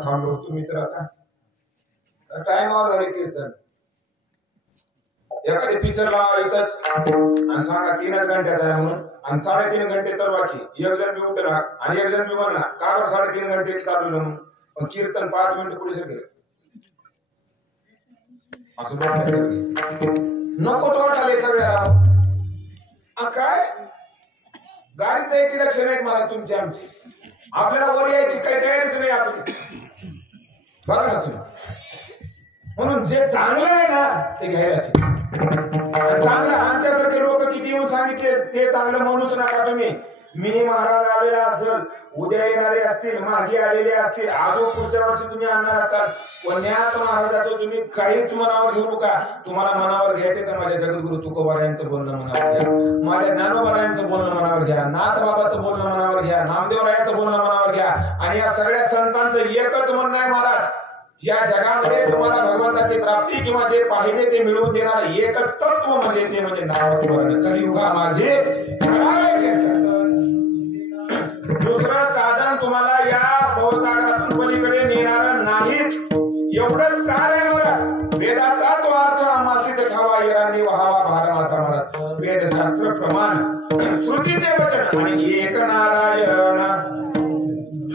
थांबलो तुम्ही तर आता टाइमावर झाले कीर्तन. एखादी पिक्चर लावा इथंच आणि सांगा 3च घंट्याचा आहे म्हणून आणि 3.5 घंटे चालू बाकी. एक जण बी उठला आणि एक जण बी म्हणला का बरं 3.5 घंटे चालू म्हणून पण कीर्तन 5 मिनिटं पुढे गेलं असं नको तो वाटाले सगळ्या. काय गाडीत जायची लक्षण आहेत मला तुमची आमची. आपल्याला वर यायची काही तयारीच नाही आपली. बघा ना तुम्ही. म्हणून जे चांगलं आहे ना ते घ्यायला शिका. आणि चांगलं आमच्यासारखे लोक किती येऊन सांगितले ते चांगलं म्हणूच नका तुम्ही. मी महाराज आलेला असेल, उद्या येणारे असतील, मागे आलेले असतील, आजो पुढच्या वर्षी तुम्ही आणणार असाल, कोण्याच महाराजाचं तुम्ही काहीच मनावर घेऊ नका. तुम्हाला मनावर घ्यायचे तर माझ्या जगद्गुरु तुकोबा यांचं बोलणं मनावर घ्या, माझ्या ज्ञानोबा यांचं बोलणं मनावर घ्या, नाथबाबाचं बोलणं मनावर घ्या, नामदेवरायांचं बोलणं मनावर घ्या. आणि या सगळ्या संतांचं एकच म्हणणं आहे महाराज, या जगामध्ये तुम्हाला भगवंताची प्राप्ती किंवा जे पाहिजे ते मिळवून देणार एकच तत्व म्हणजे ते म्हणजे नामस्मरण. कलियुगा माझे दुसरं साधन तुम्हाला या भवसागरातून पलीकडे नेणार नाहीच. एवढंच सार आहे महाराज. वेदाचा तो अर्थ आमासिक ठावा येरांनी वहावा भार माता महाराज. वेदशास्त्र प्रमाण, श्रुतीचे वचन आणि एक नारायण.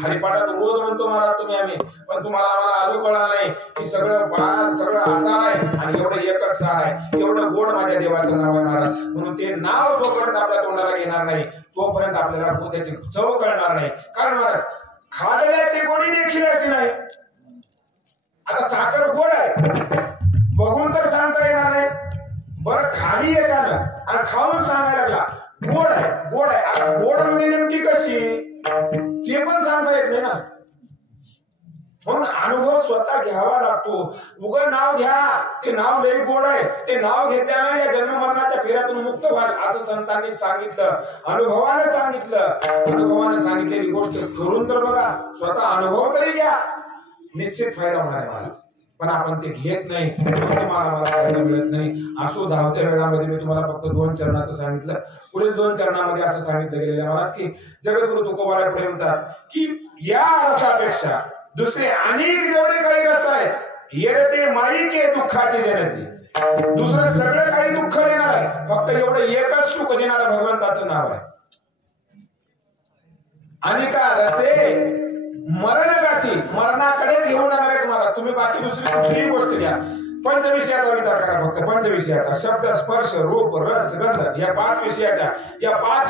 हरिपाठात रोज म्हणतो महाराज तुम्ही आम्ही, पण तुम्हाला आम्हाला आजू कळला नाही की सगळं असं आहे आणि एवढं एकच सार आहे. एवढं गोड माझ्या देवाचं नाव आहे महाराज. म्हणून ते नाव जोपर्यंत आपल्या तोंडाला घेणार नाही तोपर्यंत आपल्याला त्याची चव कळणार नाही. कारण महाराज खादल्याची गोडी देखील अशी नाही. आता साखर गोड आहे बघून तर सांगता येणार नाही. बरं खाली एकानं आणि खाऊन सांगायला लागला गोड आहे गोड आहे. आता गोड म्हणजे नेमकी कशी ते पण सांगता येत नाही ना. म्हणून अनुभव स्वतः घ्यावा लागतो. उघड नाव घ्या, ते नाव लई गोड आहे, ते नाव घेतल्यानं या जन्म मरणाच्या फेऱ्यातून मुक्त व्हाल असं संतांनी सांगितलं, अनुभवाने सांगितलं. अनुभवाने सांगितलेली गोष्ट करून तर बघा, स्वतः अनुभव तरी घ्या, निश्चित फायदा होणार आहे मला. पण आपण ते घेत नाही, मला फायदा मिळत नाही. असो धावत्या वेळामध्ये मी तुम्हाला फक्त 2 चरणाचं सांगितलं. पुढील 2 चरणामध्ये असं सांगितलं गेलेलं महाराज की जगद्गुरु तुकोबाला पुढे म्हणतात की या रसापेक्षा दुसरे अनेक जेवढे काही रस आहेत, येरते माई के दुःखाची जनती. दुसरं सगळं काही दुःख देणार आहे, फक्त एवढं एकच सुख देणारं भगवंताचं नाव आहे. आणि का रसे मरण गाठी, मरणाकडेच घेऊन जाणार आहे तुम्हाला. तुम्ही बाकी दुसरी कुठलीही गोष्ट घ्या, पंचविषयाचा विचार करा. फक्त पंचविषयाचा शब्द, स्पर्श, रूप, रस, गंध या 5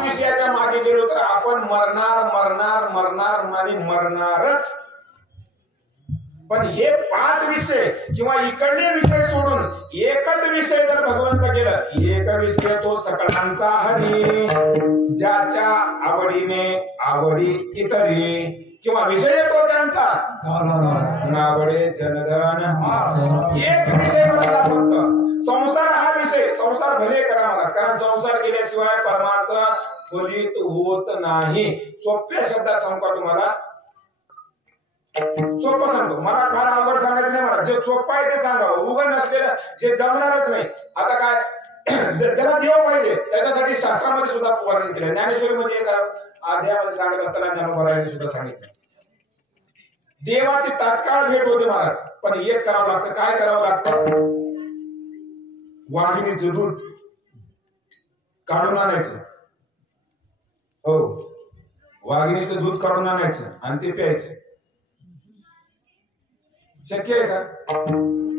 विषयाच्या मागे गेलो तर आपण मरणार आणि मरणारच. पण हे 5 विषय किंवा इकडले विषय सोडून एकच विषय जर भगवंत केलं, एक विषय तो सकळांचा हरी, ज्याच्या आवडी इतरी किंवा विषय तो त्यांचा नावडे जनधन. एक विषय बदला फक्त. संसार हा विषय, संसार भले करा मला, कारण संसार केल्याशिवाय परमार्थ फलित होत नाही. सोप्या शब्दात सांगू का तुम्हाला, सोपं सांगतो. मला फार अवघड सांगायचं नाही. मला जे सोपं आहे ते सांगावं, उघड नसलेलं जे जमणारच नाही. आता काय ज्याला देव पाहिजे त्याच्यासाठी शास्त्रामध्ये सुद्धा वर्णन केलं. ज्ञानेश्वरी मध्ये एका अध्यायामध्ये सांगत असताना ज्ञानोबा सुद्धा सांगितलं देवाची तात्काळ भेट होते महाराज, पण एक करावं लागतं. काय करावं लागतं? वाघिणीचं दूध काढून आणायचं. हो, वाघिणीचं दूध काढून आणायचं आणि ते प्यायचं. शक्य आहे का?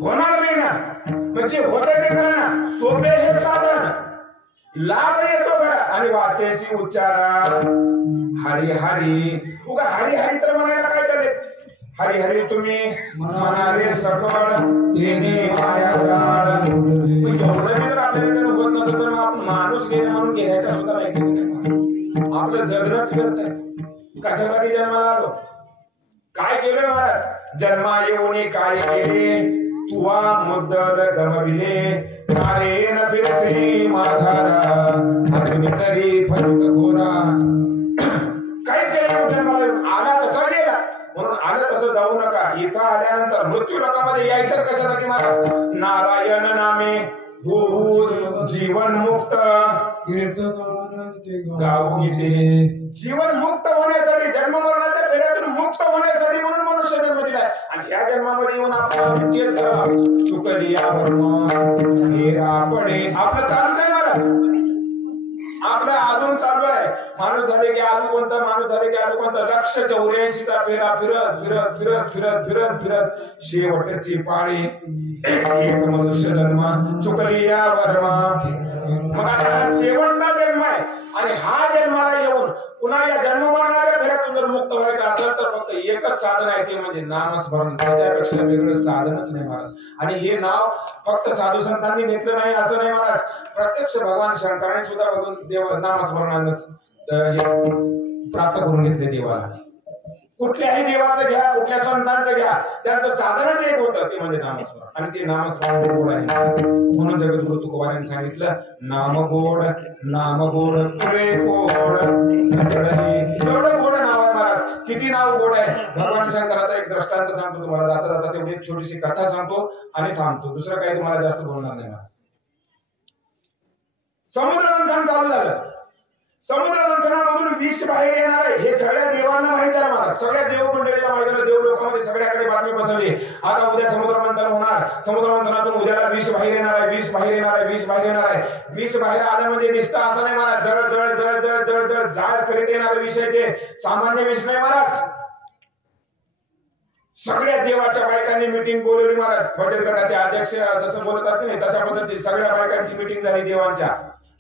होणार नाही ना. म्हणजे होत ते करा ना. सोपे हे साधन, लाभ येतो घरा. आणि वाचेशी उच्चारा हरी हरी. उगा हरी हरी तर म्हणायला काय चालेल? हरी हरी तुम्ही म्हणाले सकळ तेने माया जाळ. एवढं मी जर आपल्याला त्यानं होत नसेल तर आपण माणूस घेणे म्हणून घेण्याच्या सुद्धा नाही. आपलं जगणंच व्यर्थ आहे. कशासाठी जन्माला आलो? काय केलं महाराज? जन्मा येऊन काय केले? तुवा मुद्दल गमविले कारेन फिरसी माघारा अग्नी तरी फलित खोरा. काहीच केलं जन्माला येऊन. आला तसा गेला, म्हणून आलं तसं जाऊ नका. इथं आल्यानंतर मृत्यू लोकांमध्ये यायचं कशासाठी महाराज? नारायण नामे भूभूत जीवन मुक्त गाव गीते. जीवन मुक्त होण्यासाठी, जन्म मरणाच्या फेऱ्यातून मुक्त होण्यासाठी म्हणून मनुष्य जन्म दिलाय. आणि या जन्मामध्ये येऊन आपण तेच करा. सुकलिया हेरा पडे. आपलं चालूच आहे महाराज, आपलं अजून चालू आहे. माणूस झाले की आलू कोणता, माणूस झाले की आलू कोणता. 184चा फेरा फिरत फिरत फिरत फिरत फिरत फिरत शेवटची पाळी एक मनुष्य जन्म चुकली या वर्मा. मग आता शेवटचा जन्म आहे आणि हा जन्माला येऊन पुन्हा या जन्ममरणाच्या फेऱ्यातून जर मुक्त व्हायचं असेल तर फक्त एकच साधन आहे, ते म्हणजे नामस्मरण. त्याच्यापेक्षा वेगळं साधनच नाही महाराज. आणि हे नाव फक्त साधू संतांनी घेतलं नाही असं नाही महाराज, प्रत्यक्ष भगवान शंकराने सुद्धा बघून देव नामस्मरणानंच प्राप्त करून घेतले देवाला. कुठल्याही देवाचं घ्या, कुठल्या संतांचं घ्या, त्यांचं साधनच एक होतं, ते म्हणजे नामस्मरण. आणि ते नामस्मरण गोड आहे. म्हणून जगद्गुरु तुकोबांनी सांगितलं, नाम गोड पुरे गोड सगळे. एवढं गोड नाव आहे महाराज. किती नाव गोड आहे. भगवान शंकराचा एक दृष्टांत सांगतो तुम्हाला, जाता जाता तेवढी एक छोटीशी कथा सांगतो आणि थांबतो. दुसरं काही तुम्हाला जास्त बोलणार नाही महाराज. समुद्र मंथन चालू झालं. समुद्र मंथनामधून विष बाहेर येणार आहे हे सगळ्या देवांना माहित आहे महाराज. सगळ्या देव मंडळीला माहित आहे. देव लोकांमध्ये सगळ्याकडे बातमी पसरली, आता उद्या समुद्र मंथन होणार. समुद्र मंथनातून उद्याला विष बाहेर येणार आहे, विष बाहेर येणार आहे, विष बाहेर येणार आहे. विष बाहेर आलं म्हणजे दिसतं असं नाही महाराज, जळ जळ जळ जळ जळ जळ जाळ करीत येणारं विष आहे ते, सामान्य विष नाही महाराज. सगळ्या देवाच्या बायकांनी मिटिंग बोलवली महाराज. बचत गटाचे अध्यक्ष जसं बोलतात नाही तशा पद्धतीने सगळ्या बायकांची मिटिंग झाली देवांच्या.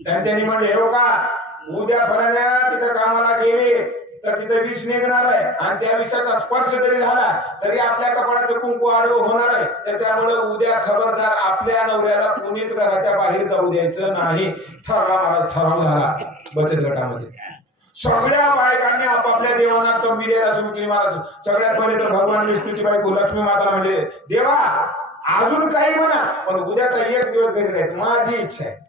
त्यांनी म्हणले, हो का उद्या फराण्या तिथं कामाला गेले तर तिथं विष निघणार आहे, आणि त्या विषाचा स्पर्श जरी झाला तरी आपल्या कपाळाचं कुंकू आडवं होणार आहे. त्याच्यामुळे उद्या खबरदार आपल्या नवऱ्याला कोणीच घराच्या बाहेर जाऊ द्यायचं नाही. ठराव झाला बचत गटामध्ये. सगळ्या बायकांनी आपापल्या देवांना तंबी द्यायला सुरू केली महाराज. सगळ्यात पहिले तर भगवान विष्णूची बायको लक्ष्मी माता म्हणजे, देवा अजून काही म्हणा पण उद्याचा एक दिवस घरी राहायचं माझी इच्छा आहे.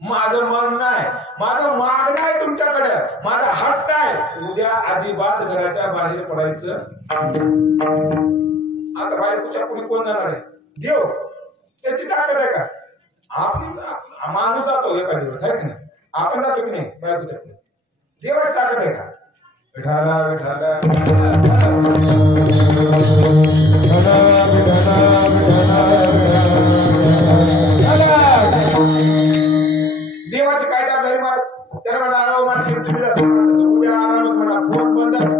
माझं मन नाही, माझं मागणं आहे तुमच्याकडे, माझा हट्ट आहे, उद्या अजिबात घराच्या बाहेर पडायचं. आता बायकोच्या पुढे कोण जाणार आहे? देव. त्याची ताकद आहे का? आपली माणूस जातो एका दिवस आहे की नाही, आपण जातो की नाही बायकोच्या पुढे? देवाची ताकद आहे का? विठाला विठाला देवाची काय ताकद आहे महाराज? त्याला उद्या आरामच म्हणा, फोन बंदच.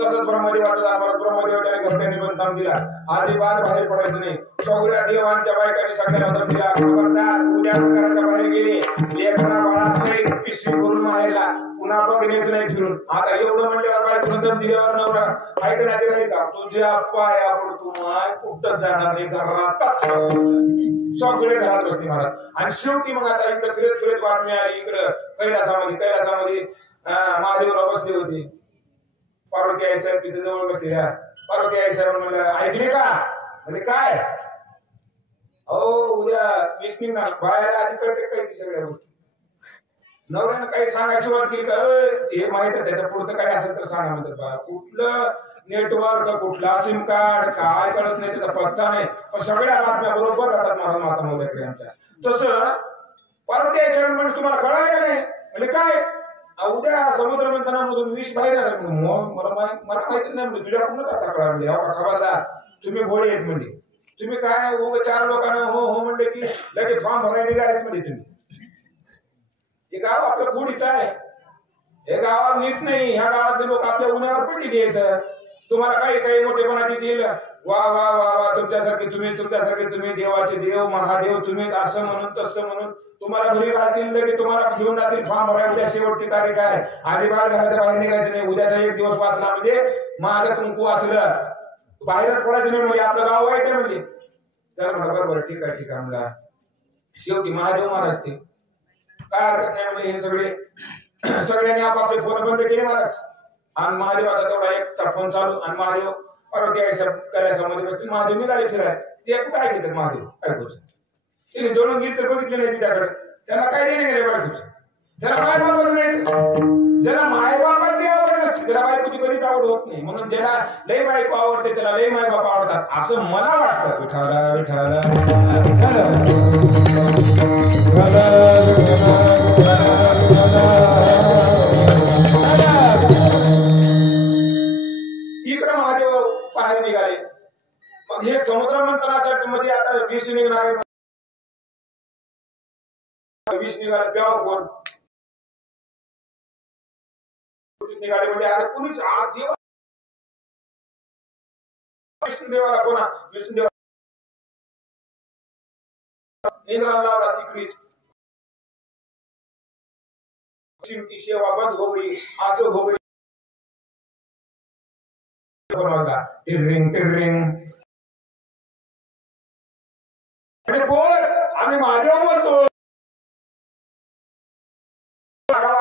तसंच ब्रह्मदेवाचा ब्रह्मदेवाच्या घरच्यांनी पण थांब दिला, अजिबात बाहेर पडायचं नाही. सगळ्या देवांच्या बायकांनी सगळ्याला थांब दिला, खबरदार उद्या घराच्या बाहेर गेले लेकरा बाळासहित पिशवी भरून माहेरला, पुन्हा बघण्याचं नाही फिरून. आता एवढं म्हणल्यावर बायकोनं दम दिल्यावर नवरा ऐकण्याचे नाही का? तुझ्या पाया पडतो माय, कुठं जाणार नाही, घरातच सगळे घरात बसले महाराज. आणि शेवटी मग आता इकडे फिरत फिरत बातमी आली, इकडं कैलासामध्ये महादेवराव बसले होते. पार्वती आई साहेब तिथे जवळ बसले. पार्वती आई साहेब म्हणलं, ऐकले का? म्हणजे काय? अहो उद्या विष निघणार, बाहेर आधी कळते काही सगळ्या गोष्टी. नवऱ्यानं काही सांगायची सुरुवात केली का, हे माहित आहे त्याच्या पुढचं काय असेल तर सांगा म्हणतात. बा कुठलं नेटवर्क, कुठला सिम कार्ड काय कळत नाही, त्याचा पत्ता नाही, पण सगळ्या बातम्या बरोबर राहतात माझा माता मोदकडे आमच्या. तसं पार्वती आई साहेब म्हणजे तुम्हाला कळाय का नाही? म्हणजे काय उद्या समुद्र मंथनामधून विष बाहेर आला. मला माहिती नाही म्हणजे तुझ्याकडूनच आता कळा म्हणजे. खबरदार तुम्ही भोळे आहेत म्हणजे. तुम्ही काय उग चार लोकांना हो हो म्हणले की लगेच फॉर्म भरायला निघालेच म्हणजे. तुम्ही हे गाव आपलं खोडीचं आहे, हे गावात नीट नाही. ह्या गावातले लोक आपल्या उन्हावर पडलेली आहेत. तुम्हाला काही मोठेपणा देतील, वा वा वा वा तुमच्यासारखे तुम्ही देवाचे देव महादेव तुम्ही, असं म्हणून तसं म्हणून तुम्हाला घरी घालतील, लगेच तुम्हाला घेऊन जातील फॉर्म भरायला. उद्या शेवटची तारीख आहे, अजिबात घराच्या बाहेर निघायचं नाही. उद्याचा एक दिवस वाचला म्हणजे माझं कुंकू वाचलं, बाहेरच पडायचं नाही म्हणजे आपलं गाव वाईट आहे म्हणजे. तर म्हणा बरोबर ठीक आहे म्हणला. शेवटी महादेव महाराज ते काय हरकत नाही म्हणजे. हे सगळ्यांनी आपापले फोन बंद केले महाराज. आणि महादेवाचा तेवढा एक फोन चालू, आणि महादेव पार्वती आई साहेब कैलासामध्ये बसले. महादेव निघाले फिराय. ते काय घेतात महादेव बायकोचं? तिने जोडून घेतली तर बघितले नाही तिच्याकडे. त्यांना काय देणे गेले बायकोचं? त्याला मायबापाचं नाही, ज्याला मायबापाची आवड नसते त्याला बायकोची कधीच आवड होत नाही. म्हणून ज्याला लय बायको आवडते त्याला लय मायबाप आवडतात असं मला वाटतं. विठाला विठाला इकडं महादेव बाहेर निघाले. मग हे समुद्र मंथनासाठी मध्ये आता विष निघणार आहे. विष निघाले तेव्हा कोण निघाले म्हणजे अरे कुणीच देवा विष्णुदेवाला कोणा विष्णुदेवा इंद्राला लावला तिकडीच. चिमटी सेवा बंद हो गई, असं हो गई, टिरिंग टिरिंग म्हणजे कोण? आम्ही महादेव बोलतो.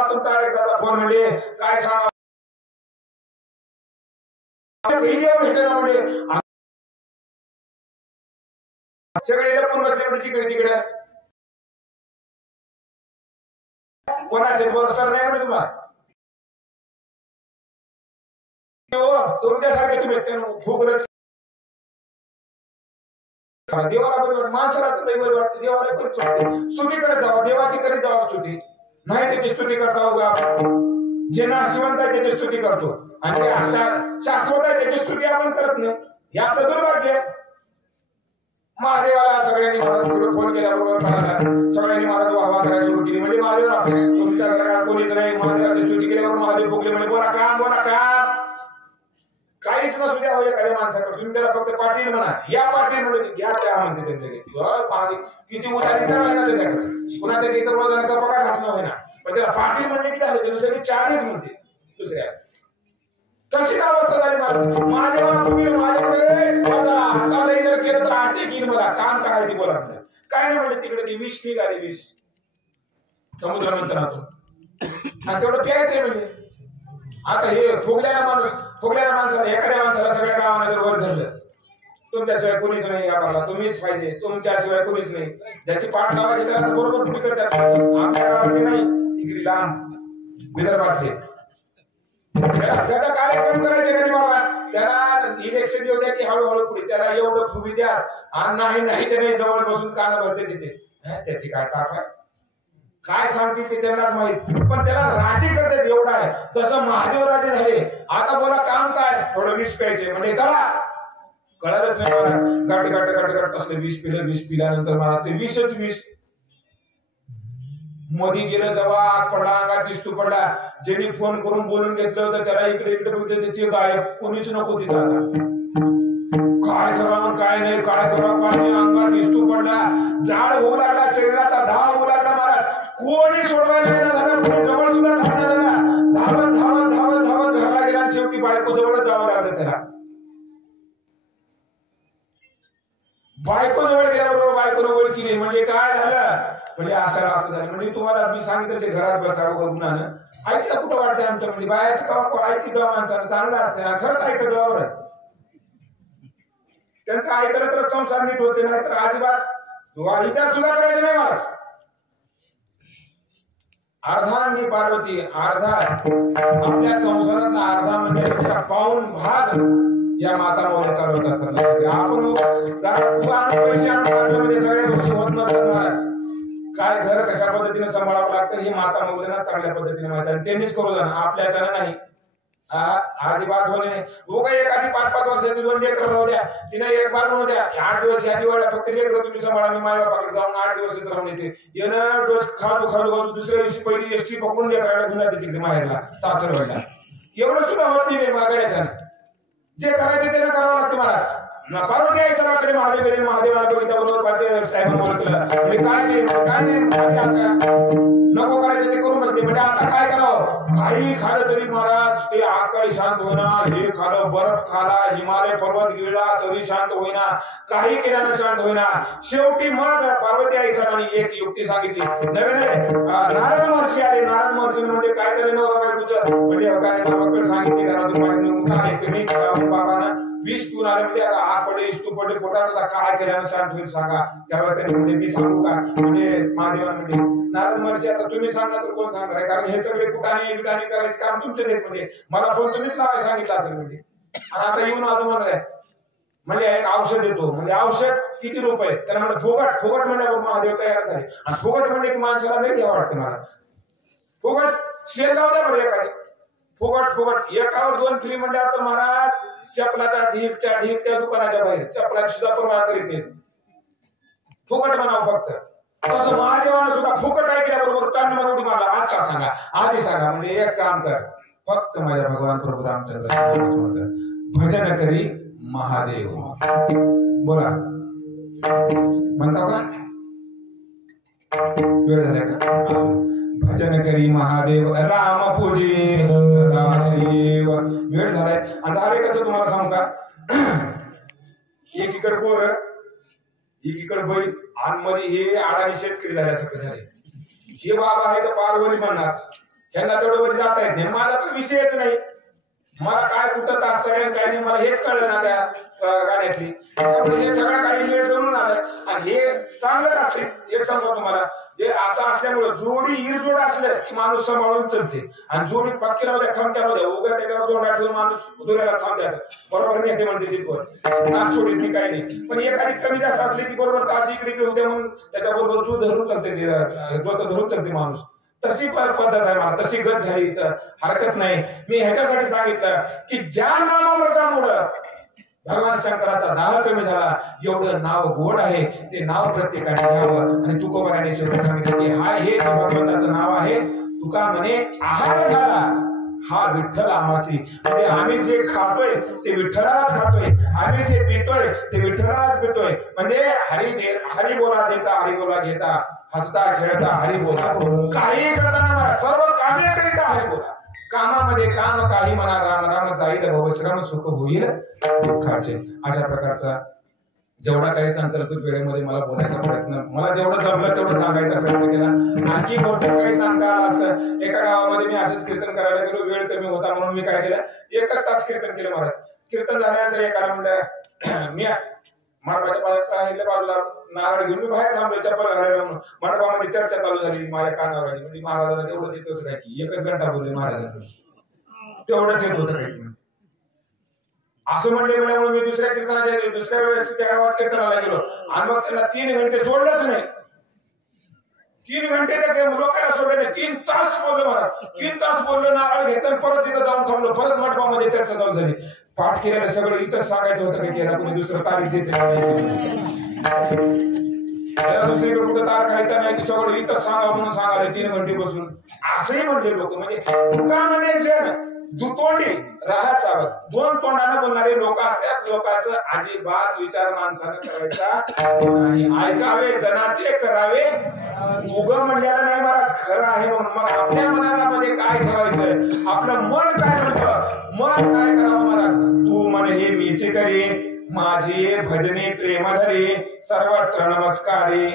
तुमचा एकदा फोन म्हणजे काय सांगा म्हणजे सगळे लपून बसले म्हणजे तिकडे तिकडे कोणाचे भरोसा नाही म्हणजे तुम्हाला तुमच्यासारखे तुम्ही फुगरच देवाला बरी वाटत, माणसाला तर नाही बरी वाटते, देवाला बरीच वाटते. स्तुती करत जावा, देवाची करीत जावा स्तुती. नाही त्याची स्तुती करता उगा आपण जे नाशिवंत आहे त्याची स्तुती करतो आणि जे शाश्वत आहे त्याची स्तुती आपण करत नाही. हे आपलं दुर्भाग्य आहे. महादेवाला सगळ्यांनी महाराज पुढे फोन केल्याबरोबर कळाला, सगळ्यांनी महाराज वाहवा करायला सुरू केली. म्हणजे महादेवला तुमच्या घरात कोणीच नाही, महादेवाची स्तुती केल्याबरोबर महादेव फुगले म्हणजे बोला काम काहीच नसू द्या एखाद्या माणसाकडे तुम्ही त्याला फक्त पाटील म्हणा, या पाटील म्हणजे घ्या चहा म्हणते त्यांच्याकडे किती उदाहरण करायला ना त्याच्याकडे पुन्हा त्याच्या इतर रोजाने कपाका घासणं होईना, पण त्याला पाटील म्हणले की झालं त्याला सगळी चाळीच म्हणते दुसऱ्या. तशीच अवस्था झाली महादेवाला फुगील माझ्याकडे हाताला जर केलं तर आटे घेईल मला काम करायची बोला काय नाही म्हणले तिकडे ती विष निघाली, विष समुद्र मंथनातून आणि तेवढं प्यायचंय म्हणजे. आता हे फुगल्याला माणसाला एखाद्या माणसाला सगळ्या गावाने जर वर धरलं, तुमच्याशिवाय कोणीच नाही आम्हाला, तुम्हीच पाहिजे, तुमच्याशिवाय कोणीच नाही, ज्याची पाठ लावायची त्याला तर बरोबर तुम्ही करतात. आमच्या गावातले नाही, तिकडे लांब विदर्भातले त्याचा कार्यक्रम करायचे का बाबा, त्याला इलेक्शन येऊ द्या की हळूहळू पुढे त्याला एवढं फुगी द्या आणि नाही त्याने जवळ बसून कान भरते तिथे, त्याची काय ताप आहे काय सांगतील ते त्यांनाच माहित, पण त्याला राजी करतात एवढा आहे. तसं महादेव राजे झाले. आता बोला काम काय, थोडं विष प्यायचे म्हणजे चला कळालंच नाही मला गाठ तसलं विष पिल्यानंतर मला ते विषच विष मध्ये गेलं जेव्हा आग पडला, अंगात दिसतो पडला, ज्यांनी फोन करून बोलून घेतलं होतं त्याला इकडे बघते ते गायब, कोणीच नको तिथं. आता काय करावं काय नाही, काय करावं काय नाही, अंगात दिसतो पडला, जाळ होऊ लागला, शरीराचा धाव होऊ लागला. महाराज कोणी सोडवायला नाही झाला, कोणी जवळ सुद्धा थांबला झाला, धावत घरला गेला आणि शेवटी बायको जवळ जावं लागलं त्याला. बायको जवळ गेल्याबरोबर बायकोनं ओळखली म्हणजे काय झालं म्हणजे असं झालं म्हणजे तुम्हाला मी सांगितलं ते घरात बसावं गुन्हानं ऐकलं कुठं वाटतंय आमचं म्हणजे बायाचं का ऐकी जावा माणसानं चांगलं असते ना, खरंच ऐकत जावं त्यांचं ऐकलं तर संसार नीट होते, नाही तर अजिबात विचार सुद्धा करायचे नाही. महाराज अर्धा आणि पार्वती अर्धा आपल्या संसारातला अर्धा म्हणजे पाऊण भाग या माता मोहन चालवत असतात. आपण पैसे आणून सगळ्या गोष्टी होत नसतात. महाराज काय घर कशा पद्धतीने सांभाळावं लागतं हे माता मोहल्यांना चांगल्या पद्धतीने माहिती आणि त्यांनीच करू जाणं, आपल्याच्यानं नाही. अजिबात होणे उगा एखादी 5-5 वर्षाची 2 लेकरं राहू द्या, तिने एक बार राहू द्या, 8 दिवस या दिवाळीला फक्त लेकरं तुम्ही सांभाळा. मी माय बापाकडे जाऊन 8 दिवस राहून येते, येणं डोस खाजू दुसऱ्या दिवशी पहिली एसटी पकडून लेकराला घेऊन जाते तिकडे माहेरला सासरवाडीला. एवढं सुद्धा होत नाही मागण्याच्यानं, जे करायचं त्यानं करावं लागतं. मला पार्वती आई सगळ्याकडे महादेव गेले, महादेवाला बघितल्या बरोबर पाटील साहेबांना ओळखलं म्हणजे काय नाही नको करायचं ते करू नसते म्हणजे आता काय करावं, काही खाल्लं तरी महाराज ते आकाश शांत होईना, हे खाल्लं बर्फ खाला, हिमालय पर्वत गिळला तरी शांत होईना, काही केल्यानं शांत होईना. शेवटी मग पार्वती आई सरांनी एक युक्ती सांगितली. नवीन नारद महर्षी आले. नारद महर्षी म्हणजे काय तरी नवरा बायकोचं म्हणजे काय बाबाकडे सांगितले घरातून बाहेर बाबांना विष पिऊन आले म्हणजे आता आग पडले इस्तू पडले पोटात काय केल्यानं शांत होईल सांगा. त्यावेळेस त्यांनी म्हणजे मी सांगू का म्हणजे महादेवांमध्ये नारद महर्षी आता तुम्ही सांगा तर कोण सांगणार आहे, कारण हे सगळे कुटाने बिटाने करायचे काम तुमचेच आहेत म्हणजे मला फोन तुम्हीच लावायला सांगितलं असेल म्हणजे. आणि आता येऊन अजून म्हणताय म्हणजे एक औषध देतो म्हणजे औषध किती रुपये त्याला म्हणजे फुगट म्हणल्यावर महादेव तयार झाले. आणि फुगट म्हणजे की माणसाला नाही द्यावं वाटतं मला. फुगट शेरगाव द्या बरं एखादी फुगट एकावर 2 फिल्म म्हणल्यावर तर महाराज चपलाचा ढीकच्या ढीक त्या दुकानाच्या बाहेर चपलाची सुद्धा परवाना करीत नाही. फुकट म्हणावं फक्त. तसं महादेवानं सुद्धा फुकट ऐकल्याबरोबर टन म्हणून उडी मारला. आता सांगा आधी सांगा म्हणजे एक काम कर फक्त माझ्या भगवान प्रभू रामचंद्र भजन करी महादेव बोला म्हणता का वेळ झाला का भजन करी महादेव राम पूजे सदाशिव. वेळ झालाय आणि झाले कसं तुम्हाला सांगू का एकीकडे गोर एकीकडे बैल आणि मध्ये हे अडाणी शेतकरी झाल्यासारखं झाले. जे बाबा आहे तर पारवरी म्हणणार यांना तेवढं वर जाता येत नाही. माझा तर विषयच नाही. मला काय कुठं तास काय नाही मला हेच कळलं ना त्या गाण्यातली. त्यामुळे हे सगळं काही वेळ जळून आलं आणि हे चांगलंच असते. एक सांगतो तुम्हाला जे असं असल्यामुळं जोडी हिरजोड असलं की माणूस सांभाळून चलते आणि जोडी पक्की राहू द्या खमक्या राहू द्या उगा त्याच्यावर दोंडा ठेवून माणूस दुऱ्याला थांबते बरोबर नाही ते म्हणते तिथवर तास सोडीत नाही काही नाही. पण एखादी कमी जास्त असली की बरोबर तास इकडे होते म्हणून त्याच्याबरोबर तू धरून चालते धरून चालते माणूस. तशी पद्धत आहे मला तशी गत झाली तर हरकत नाही. मी ह्याच्यासाठी सांगितलं की ज्या नामामृतामुळं भगवान शंकराचा दाह कमी झाला एवढं नाव गोड आहे ते नाव प्रत्येकाने घ्यावं. आणि तुकोबाराने शेवटी सांगितलं की हा हे भगवंताचं नाव आहे. तुका म्हणे आहार झाला हा विठ्ठल आमासी. म्हणजे आम्ही जे खातोय ते विठ्ठलालाच खातोय आम्ही जे पितोय ते विठ्ठलालाच पितोय. म्हणजे हरी बोला देता हरी बोला घेता हसता खेळता हरी बोला काही करताना मला सर्व कामे करिता हरी बोला. कामामध्ये काम काही म्हणा राम राम जाईल भवश्रम सुख होईल दुःखाचे. अशा प्रकारचा जेवढा काही संकल्पित वेळेमध्ये मला बोलायचा प्रयत्न मला जेवढं जमलं तेवढं सांगायचा प्रयत्न केला. आणखी भरपूर काही सांगता आलं असतं. एका गावामध्ये मी असंच कीर्तन करायला गेलो वेळ कमी होता म्हणून मी काय केलं 1 तास कीर्तन केलं. महाराज कीर्तन झाल्यानंतर एकाला म्हणलं मी मंडपाच्या बाजूला नारळ घेऊन मी बाहेर थांबलो चप्पल घालायला म्हणून. मंडपामध्ये चर्चा चालू झाली माझ्या कानावर आली म्हणजे महाराजाला तेवढंच येत होतं काय की 1 घंटा बोलले महाराजांना तेवढंच येत होतं काही. असं म्हणले वेळेमुळे मी दुसऱ्या वेळेस त्या गावात कीर्तनाला गेलो आणि मग त्याला 3 घंटे सोडलंच नाही. 3 घंटे त्या लोकांना सोडले नाही. 3 तास बोललो मला 3 तास बोललो नारळ घेतलं परत तिथं जाऊन थांबलो. परत मंडपामध्ये चर्चा चालू झाली. पाठ केलेलं सगळं इथंच सांगायचं होतं की याला कोणी दुसरं तारीख देते त्याला दुसरीकडे कुठं तार काढायचं नाही की सगळं इथंच सांगा म्हणून सांगाले 3 घंटे बसून असंही म्हणले लोक. म्हणजे तुका म्हणायचे दुतोंडी राहा सावध. 2 तोंडाने बोलणारे लोक असतात. लोकांचं अजिबात विचार माणसानं करायचा नाही. ऐकावे जनाचे करावे उगम म्हणल्याला नाही महाराज खरं आहे म्हणून. मग आपल्या मनामध्ये काय ठेवायचं आपलं मन काय म्हणतं मन काय करावं महाराज. तू मन हे मीचे करे माझे भजने प्रेमधरे सर्वत्र नमस्कारे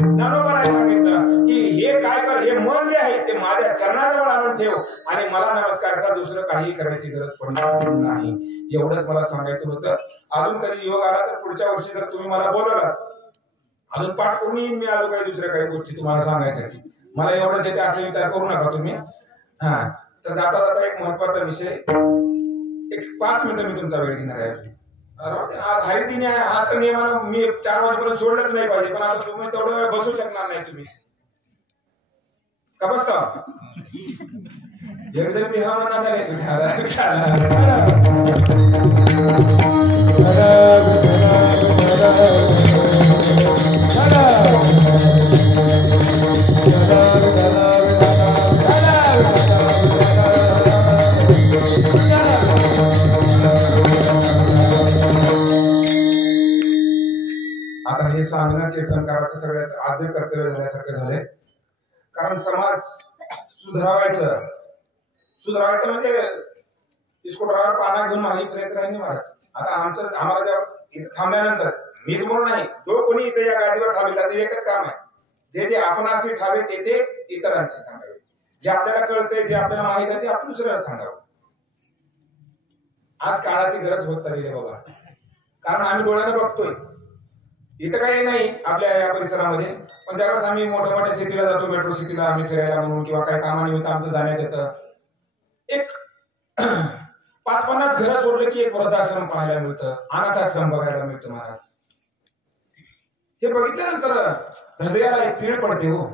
ज्ञानोबाने सांगितलं की हे काय कर हे मन जे आहे ते माझ्या चरणाजवळ आणून ठेव आणि मला नमस्कार कर. दुसरं काही करायची गरज पडणार नाही. एवढंच मला सांगायचं होतं. अजून कधी योग आला तर पुढच्या वर्षी जर तुम्ही मला बोलवलात अजून पाठ करून येईन मी. आलो काही दुसऱ्या काही गोष्टी तुम्हाला सांगायसाठी. मला एवढं देते असं विचार करू नका तुम्ही. हा तर जाता जाता एक महत्वाचा विषय 5 मिनिटं मी तुमचा वेळ घेणार आहे. आज हरिदिनी आहे. आज तर नियमानं मी 4 वाजेपर्यंत सोडलंच नाही पाहिजे पण आता तुम्ही तेवढा वेळ बसू शकणार नाही. तुम्ही का बसता एक जण मी हा म्हणणार नाही. आता हे सांगणं कीर्तनकाराचं सगळ्याच आद्य कर्तव्य झाल्यासारखं झालंय. कारण समाज सुधारायचं म्हणजे इस्कोटावर पाना घेऊन माही फिरत राहिली महाराज. आता आम्हाला जेव्हा इथं थांबल्यानंतर मीच म्हणून नाही जो कोणी इथे या गादीवर थांबेल त्याचं एकच काम आहे जे आपणाशी ठावे ते इतरांशी सांगावे. जे आपल्याला कळतंय जे आपल्याला माहित आहे ते आपण दुसऱ्याला सांगावं. आज काळाची गरज होत चालली आहे बघा. कारण आम्ही डोळ्याने बघतोय इथं काही नाही आपल्या या परिसरामध्ये पण त्यावेळेस आम्ही मोठ्या मोठ्या सिटीला जातो. मेट्रो सिटीला आम्ही फिरायला म्हणून किंवा काही कामानिमित्त आमचं जाण्यात येतं. एक 5-50 घरं सोडलं की एक वृद्धाश्रम पाहायला मिळतं अनाथाश्रम बघायला मिळतं महाराज. हे बघितल्यानंतर हृदयाला एक पीळ पडते हो.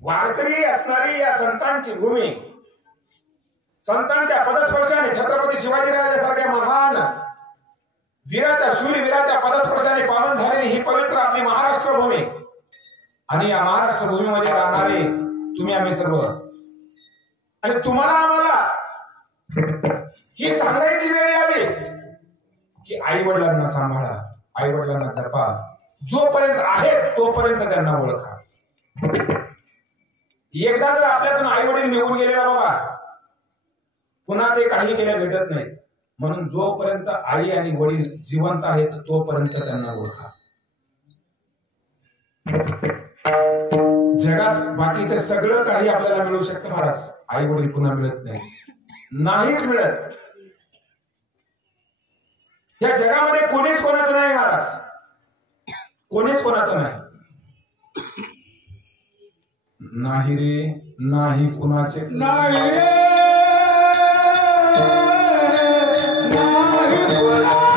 वारकरी असणारी या संतांची भूमी संतांच्या पदस्पर्शाने छत्रपती शिवाजीराजासारख्या महान वीराच्या शूरवीराच्या पदस्पर्शाने पावन झालेली ही पवित्र आपली महाराष्ट्र भूमी आणि या महाराष्ट्र भूमीमध्ये राहणारे तुम्ही आम्ही सर्व आणि तुम्हाला आम्हाला ही सांगायची वेळ यावी की आई वडिलांना सांभाळा आई वडिलांना जपा. जोपर्यंत आहेत तोपर्यंत त्यांना ओळखा. एकदा जर आपल्यातून आई वडील निघून गेले ना बाबा, पुन्हा ते काही केल्या भेटत नाही. म्हणून जोपर्यंत आई आणि वडील जिवंत आहेत तोपर्यंत त्यांना ओळखा. जगात बाकीचे सगळं काही आपल्याला मिळू शकतं महाराज, आई वडील पुन्हा मिळत नाही, नाहीच मिळत. या जगामध्ये कोणीच कोणाचं नाही महाराज, कोणीच कोणाचं नाही. नाही रे, नाही कुणाचे नाही रे, नाही कुणाचे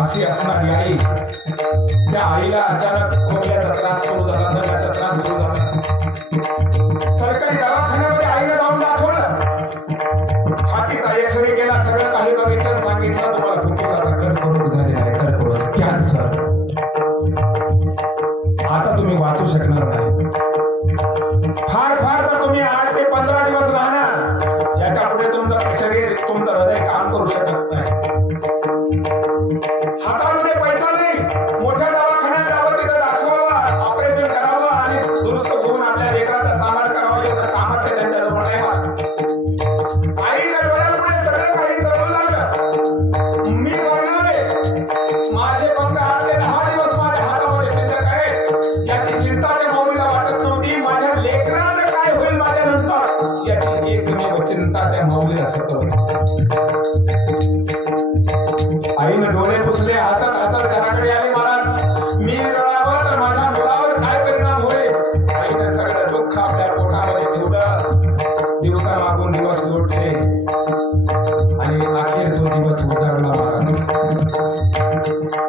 अशी असणारी आई, त्या आईला अचानक खोकल्याचा त्रास सुरू झाला, दम्याचा त्रास सुरू झाला. दिवस लोटले आणि अखेर तो दिवस उजाडला महाराज.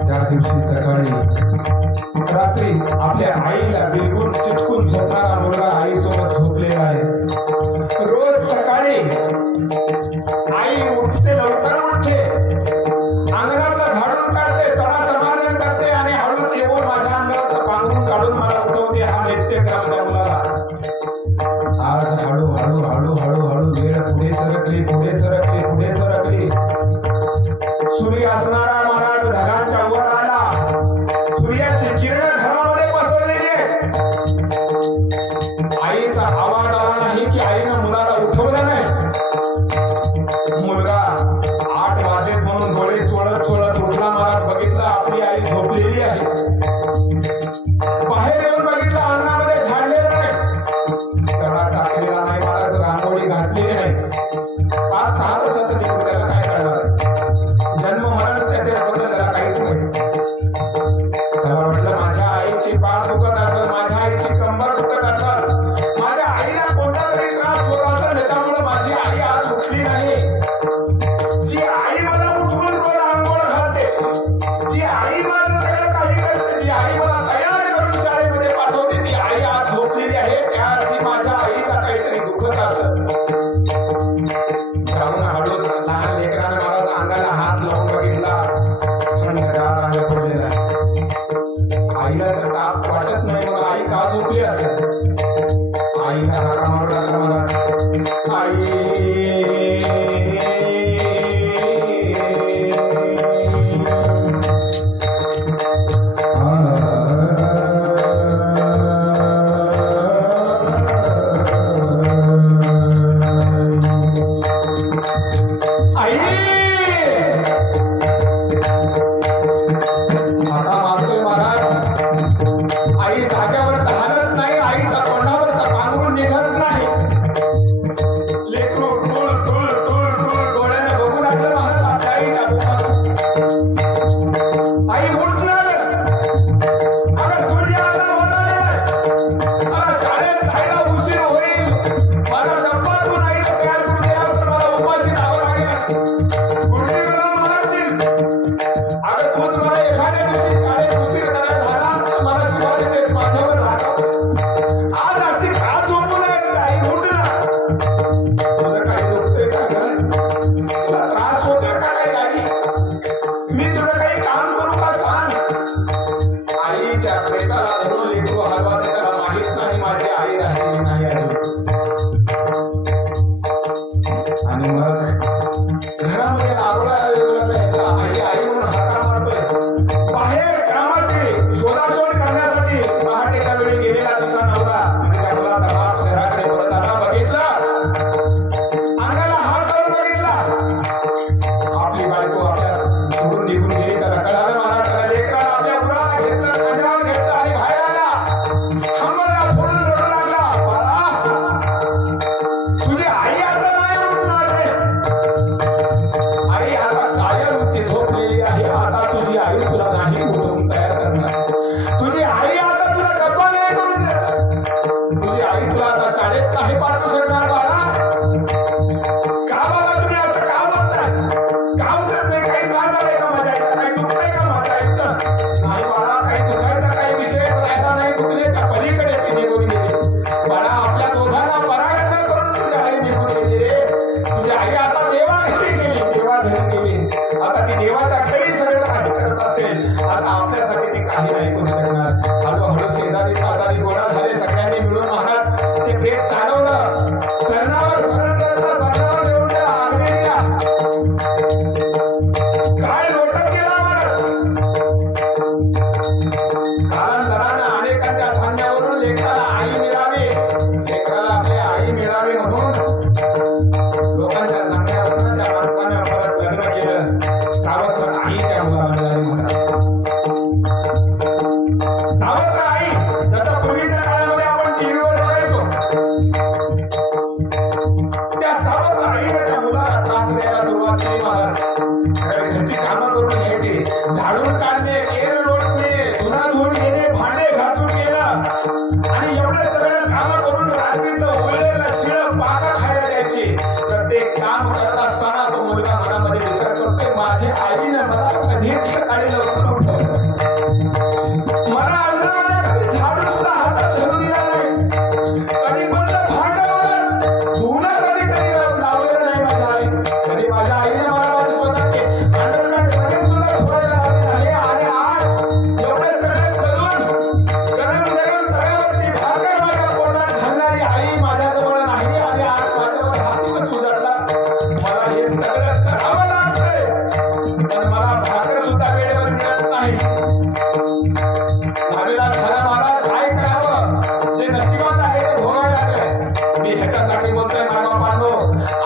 त्या दिवशी सकाळी रात्री आपल्या आईला बिलकुल चिटकून झोपणारा मुलगा आईसोबत झोपलेला आहे. रोज सकाळी आई उठते, लवकर उठते, अंगणातलं झाडून काढते, सडा समाधान करते आणि हळूच येऊन माझ्या अंगावरचं पांघरून काढून मला उठवते. हा नित्यक्रम त्या मुलाला. आज हळूहळू हळूहळू हळू वेळ पुढे सरकली, पुढे सरकली, पुढे सरकली. सूर्य असणारा महाराज ढगांच्या वर आला. सूर्याची किरण घरामध्ये पसरलेली आहे. आईचा आवाज आला नाही की आईनं मुलाला उठवलं नाही. मुलगा 8 वाजलेत म्हणून डोळे चोळत चोळत उठला. महाराज बघितलं आपली आई झोपलेली आहे. बाहेर येऊन बघितलं अंगणामध्ये झाडलेलं नाही, सडा टाकलेला नाही, महाराज रांगोळी घातलेली नाही. 5-6 वर्षाचं लेकरू, त्याला काय कळणार आहे? जन्म मरण त्याच्याबद्दल त्याला काहीच माहिती. त्याला वाटलं माझ्या आईची पाठ दुखत असेल, माझ्या आईची कंबर दुखत असेल, माझ्या आईला कोणता तरी त्रास होत असेल, त्याच्यामुळे माझी आई आज उठली नाही. जी आई मला उठवून रोज आंघोळ घालते, जी आई माझं सगळं काही करते, जी आई मला तयार करून शाळेमध्ये पाठवते, ती आई आज झोपलेली आहे. त्या अर्थी माझ्या आईला काहीतरी दुखत असेल. जाऊन हळूच लहान लेकरानं महाराज अंगाला हात लावून बघितला, थंडगार अंग पडलेला आहे. आईला तर ताप वाटत नाही, मग आई का झोपली असेल? आईला हाका मारू लागला महाराज, हाका मारतोय महाराज. आई जाग्यावर हलत नाही, आईच्या तोंडावरचा पांघरून निघत नाही. लेकरू टूल टूल टूल टूल डोळ्याने बघू लागलं महाराज आपल्या आईच्या मुखात. आई उठणार, अगं सूर्य आता वर आलेला आहे, मला शाळेत जायला उशीर होईल, मला डब्बा तू नाही तयार करून दिला तर मला उपाशी जावं लागेल. गुरुजी मला म्हणतील, अगं तूच मला एखाद्या दिवशी शाळेत उशीर करायला झाला तर मला शिवा देतेस, माझ्यावर राहतोस. आज अशी का झोपू नये आई, उठ ना. तुझं काही दुखतंय का गं? तुला त्रास होतोय का काही आई? मी तुझं काही काम करू का सांग? आईच्या प्रेताला धरून लेकरू हलवाते, त्याला माहित नाही माझी आई राहिलेली नाही अजून. आणि मग घरामध्ये आरोळा येऊ लागला. आई आई म्हणून हाका मारतोय. बाहेर कामाची शोधाशोध करण्यासाठी पहाटेच्या वेळी गेलेला तिचा नवरा आणि त्या मुलाचा बाप घराकडे परत आला. बघितलं, अंगाला हात लावून बघितला, आपली बायको आपल्या सोडून निघून गेली. त्याला कळालं महाराज. त्याला लेकराला आपल्या मुलाला घेतलं, खांद्यावर घेतलं आणि बाहेर आला. खांबाला फोडून रडू लागला, बाळा तुझी आई आता नाही उठणार रे. आई आता कायमची झोपलेली आहे. आता तुझी आई तुला नाही उठवून तयार करणार. तुझी आई आता तुला डब्बा नाही करून देणार. तुझी आई तुला आता शाळेत नाही पाठवू शकणार बाळा. का बाबा तुम्ही असं का बोलताय? का उठत नाही? काही त्रास झालाय का माझ्या आईचा? काही दुखतंय का माझ्या आईचं? नाही बाळा, काही दुखायचा काही विषयच राहिला नाही. दुखण्याच्या पलीकडे ती निघून गेली. बाळा, आपल्या दोघांना परागंद करून तुझी आई निघून गेली रे. तुझी आई आता देवाघरी गेली, देवाघरी गेली. आता ती देवाच्या घरी सगळं काही करत असेल. आता आपल्यासाठी ती काही नाही करू शकणार. हळूहळू शेजारी पाजारी गोळा झाले. सगळ्यांनी मिळून महाराज ते प्रेत चालवलं. सरणावर सरण केलं, सरणावर देऊन त्याला आग्ने दिला. काळ लोटत गेला महाराज. कालांतरानं अनेकांच्या सांगण्यावरून लेकराला आई मिळावी, लेकराला आपली आई मिळावी म्हणून लोकांच्या सांगण्यावरून त्या माणसाने परत लग्न केलं. सावत्र आई त्या मुलाला मिळाली महाराज. सावत्र आई, जसं पूर्वीच्या काळामध्ये आपण टीव्हीवर बघायचो, त्या सावत्र आईने त्या मुलाला त्रास द्यायला सुरुवात केली महाराज. सगळ्या घरची कामं करून घ्यायची, झाडून काढणे, केर लोटणे, धुणा धुवून घेणे, भांडे घासून घेणं आणि एवढं सगळं कामं करून रात्रीचं उरलेलं शिळ पाक खायला द्यायची. तर ते काम करत असताना तो मुलगा मनामध्ये विचार करतोय, माझ्या आईने मला कधीच सकाळी लवकर उठवलं, मला अंगणामध्ये कधी झाडू सुद्धा हातात धरू दिला नाही, कधी कोणतं भांड मला धुण्यासाठी कधी लावलेलं नाही माझ्या आई, कधी माझ्या आईने मला माझे स्वतःचे अंडरपॅन्ट घरी सुद्धा धुवायला लावले नाही. आणि आज एवढं सगळं करून गरम गरम तव्यावरची भाकर माझ्या पोटात घालणारी आई माझ्याजवळ नाही. आणि आज माझ्यावर हा दिवस उजाडला. मला हे सगळं करावं लागतंय, पण मला भाकर सुद्धा वेळेवर मिळत नाही. नाविलाज झाला महाराज, काय करावं, जे नशिबात आहे ते भोगायला लागलंय. मी ह्याच्यासाठी बोलतोय मायबापांनो,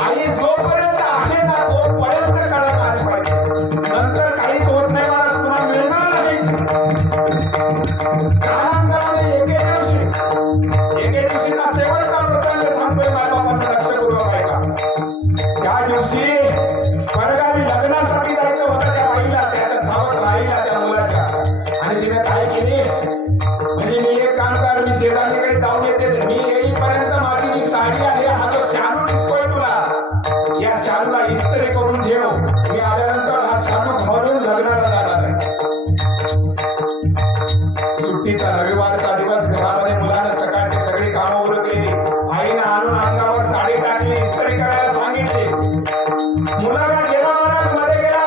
आई जोपर्यंत आहे ना तोपर्यंत कळत आली पाहिजे, नंतर काहीच होत नाही महाराज, पुन्हा मिळणार नाही. काळांतराने एके दिवशीचा शेवटचा प्रसंग सांगतोय मायबापांना, लक्षपूर्वक ऐका. त्या दिवशी परगावी लग्नासाठी जायचं होतं त्या बाईला, त्याच्या सावत्र आईला, त्या मुलाच्या. आणि तिने काय केले, म्हणजे मी एक काम कर, मी शेजारणीकडे जाऊन येते, मी येईपर्यंत माझी जी साडी आहे, हा जो शालू दिसतोय तुला, या शालूला इस्त्री करून ठेव, मी आल्यानंतर हा शालू घालून लग्नाला जाणार आहे. सुट्टीचा रविवारचा दिवस, घरामध्ये मुलानं सकाळची सगळी कामं उरकलेली, आईनं आणून अंगावर साडी टाकली, इस्त्री करायला सांगितली. मुलगा गेला महाराज, मध्ये गेला,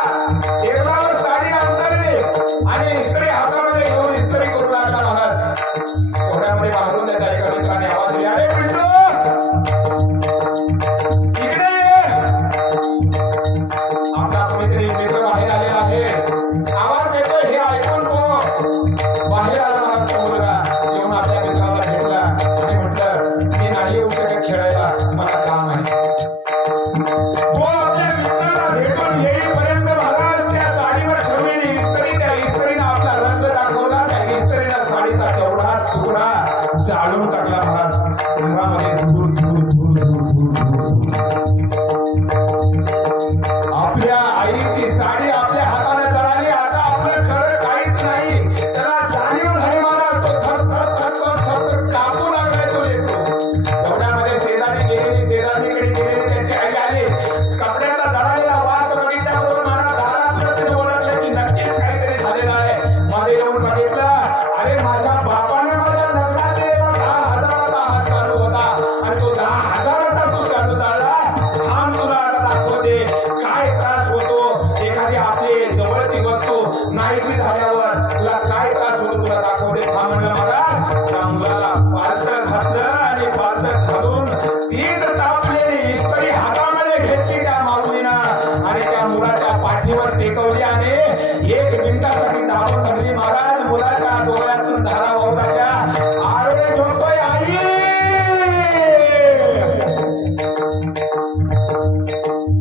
टेबलावर साडी अंतरली आणि इस्त्री हातामध्ये घेऊन इस्त्री करू लागला महाराज. कोण्यामध्ये बाहेरून त्याच्या एका मित्राने आवाज दिला, अरे पिंटू इकडे ये. आपला कोणीतरी मित्र बाहेर आलेला आहे, आवाज देतोय. हे ऐकून तो बाहेर आला महाराज. तो मुलगा येऊन आपल्या मित्राला भेटला आणि म्हटलं, मी नाही येऊ शकत खेळायला, मला काम आहे. तो आपल्या मित्राला भेटून येईपर्यंत महाराज त्या साडीवर ठेवलेली इस्त्री, त्या इस्त्रीनं आपला रंग दाखवला, त्या इस्त्रीनं साडीचा तेवढाच तुकडा जाळून टाकला महाराज. घरामध्ये धूर धूर धूर धूर धूर धूर. आपल्या आईची साडी आपल्या हाताने जळाली, आता आपलं खरं काहीच नाही. त्याला जाणीव झाली महाराज, तो थर थर थर थर थर थर कापू लागलाय तो लेकरू. तेवढ्यामध्ये शेजारणीकडे गेलेली त्याची आई आली. कपड्याचा जळालेला वास बघितल्याबरोबर महाराज दारात तिने ओळखलं की नक्कीच काहीतरी झालेलं आहे. मध्ये येऊन बघितलं, अरे माझ्या बापाने माझ्या लग्नात दिलेला 10,000चा हा शालू होता आणि तो 10,000चा तू शालू जाळला. थांब, तुला आता दाखवते काय त्रास होतो, एखादी आपली जवळची वस्तू नाहीशी झाल्यावर तुला काय त्रास होतो, तुला दाखवते. थांब म्हणलं महाराज. त्या मुलाला पालथं घातलं आणि पालथं घालून तीच तापलेली इस्त्री हातामध्ये घेतली त्या माऊलीनं आणि त्या मुलाच्या पाठीवर टेकवली आणि 1 मिनिटासाठी दाबून धरली महाराज. मुलाच्या डोळ्यातून धारा वाहू लागल्या. आरोळे ठोकतोय, आई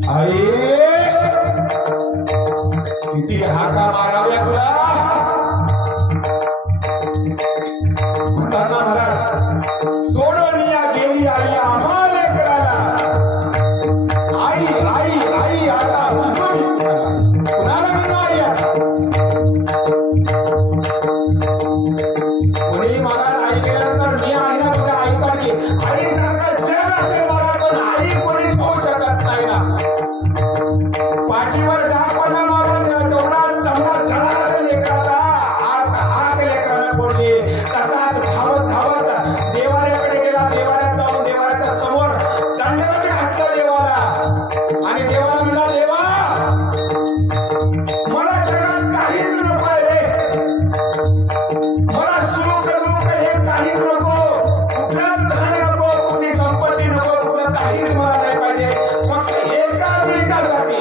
आई, किती हाका माराव्या तुला. म्हणतात ना महाराज, सोडून या गेली आई आम्हाला करायला. आई आई आई आता म्हणून कुणाला म्हणून आई आहे. कोणी महाराज आई गेल्यानंतर मी आहे ना तुझ्या आईसारखी, आईसारखा जग असेल महाराज, पण आई कोणीच होऊ शकत नाही ना. पाठीवर डाग पडला महाराज, तेवढा चमडा चढाला त्या लेकराचा, हाक लेकरानं फोडली. तसाच धावत धावत देवाऱ्याकडे गेला. देवाऱ्यात जाऊन देवाऱ्याच्या समोर दंडवत घातलं देवाला आणि देवाला म्हणला, देवा मला जगात काहीच नको आहे रे, मला सुख दुःख हे काहीच नको, कुठलंच धन नको, कुठली संपत्ती नको, कुठलं काहीच मला नाही पाहिजे. फक्त एका मिनिटासाठी,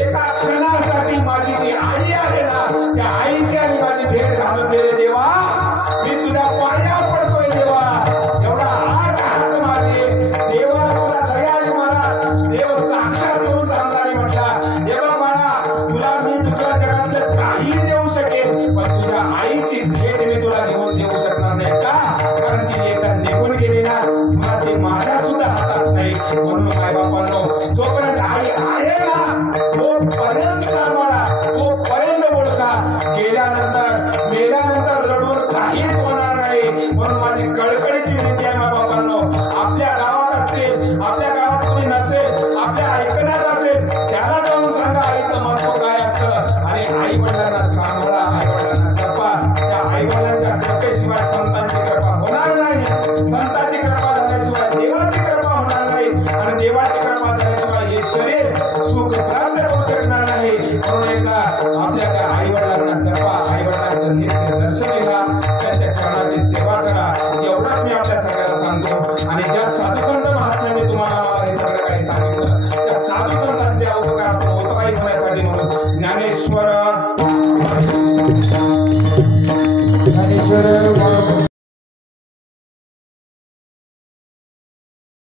एका क्षणासाठी माझी जी आई आहे ना, त्या आईची आणि माझी भेट घालून दिले देवा. मी तुझ्या पाया पडतोय देवा. एवढा आठ हाक मारले. देवाला सुद्धा दया आली महाराज. देव साक्षात येऊन थांबला म्हटला, देवा बाळा, तुला मी दुसऱ्या जगातलं काही देऊ शकेन, पण तुझ्या आईची भेट मी तुला घेऊन देऊ शकणार नाही. का? कारण ती एकदा निघून गेली ना, मला ते माझ्या सुद्धा हातात नाही. म्हणून मायबापांनो, जोपर्यंत आई आहे ना तोपर्यंत सांभाळा, तोपर्यंत ओळखा. मेल्यानंतर रडून काहीच होणार नाही. म्हणून माझी कळकळीची विनंती आहे मायबापांनो, आपल्या गावात असतील, देवाची कृपा झाल्याशिवाय हे शरीर सुख प्राप्त करू शकणार नाही. म्हणून एकदा आपल्या त्या आई वडिलांना जपा, आई वडिलांचं नित्य दर्शन घ्या, त्यांच्या चरणाची सेवा करा. एवढंच मी आपल्या सगळ्याला सांगतो. आणि ज्या साधुसंत महात्म्याने तुम्हाला मला हे सगळं काही सांगितलं, त्या साधू संतांच्या उपकारातून उतराई होण्यासाठी म्हणून ज्ञानेश्वर ज्ञानेश्वर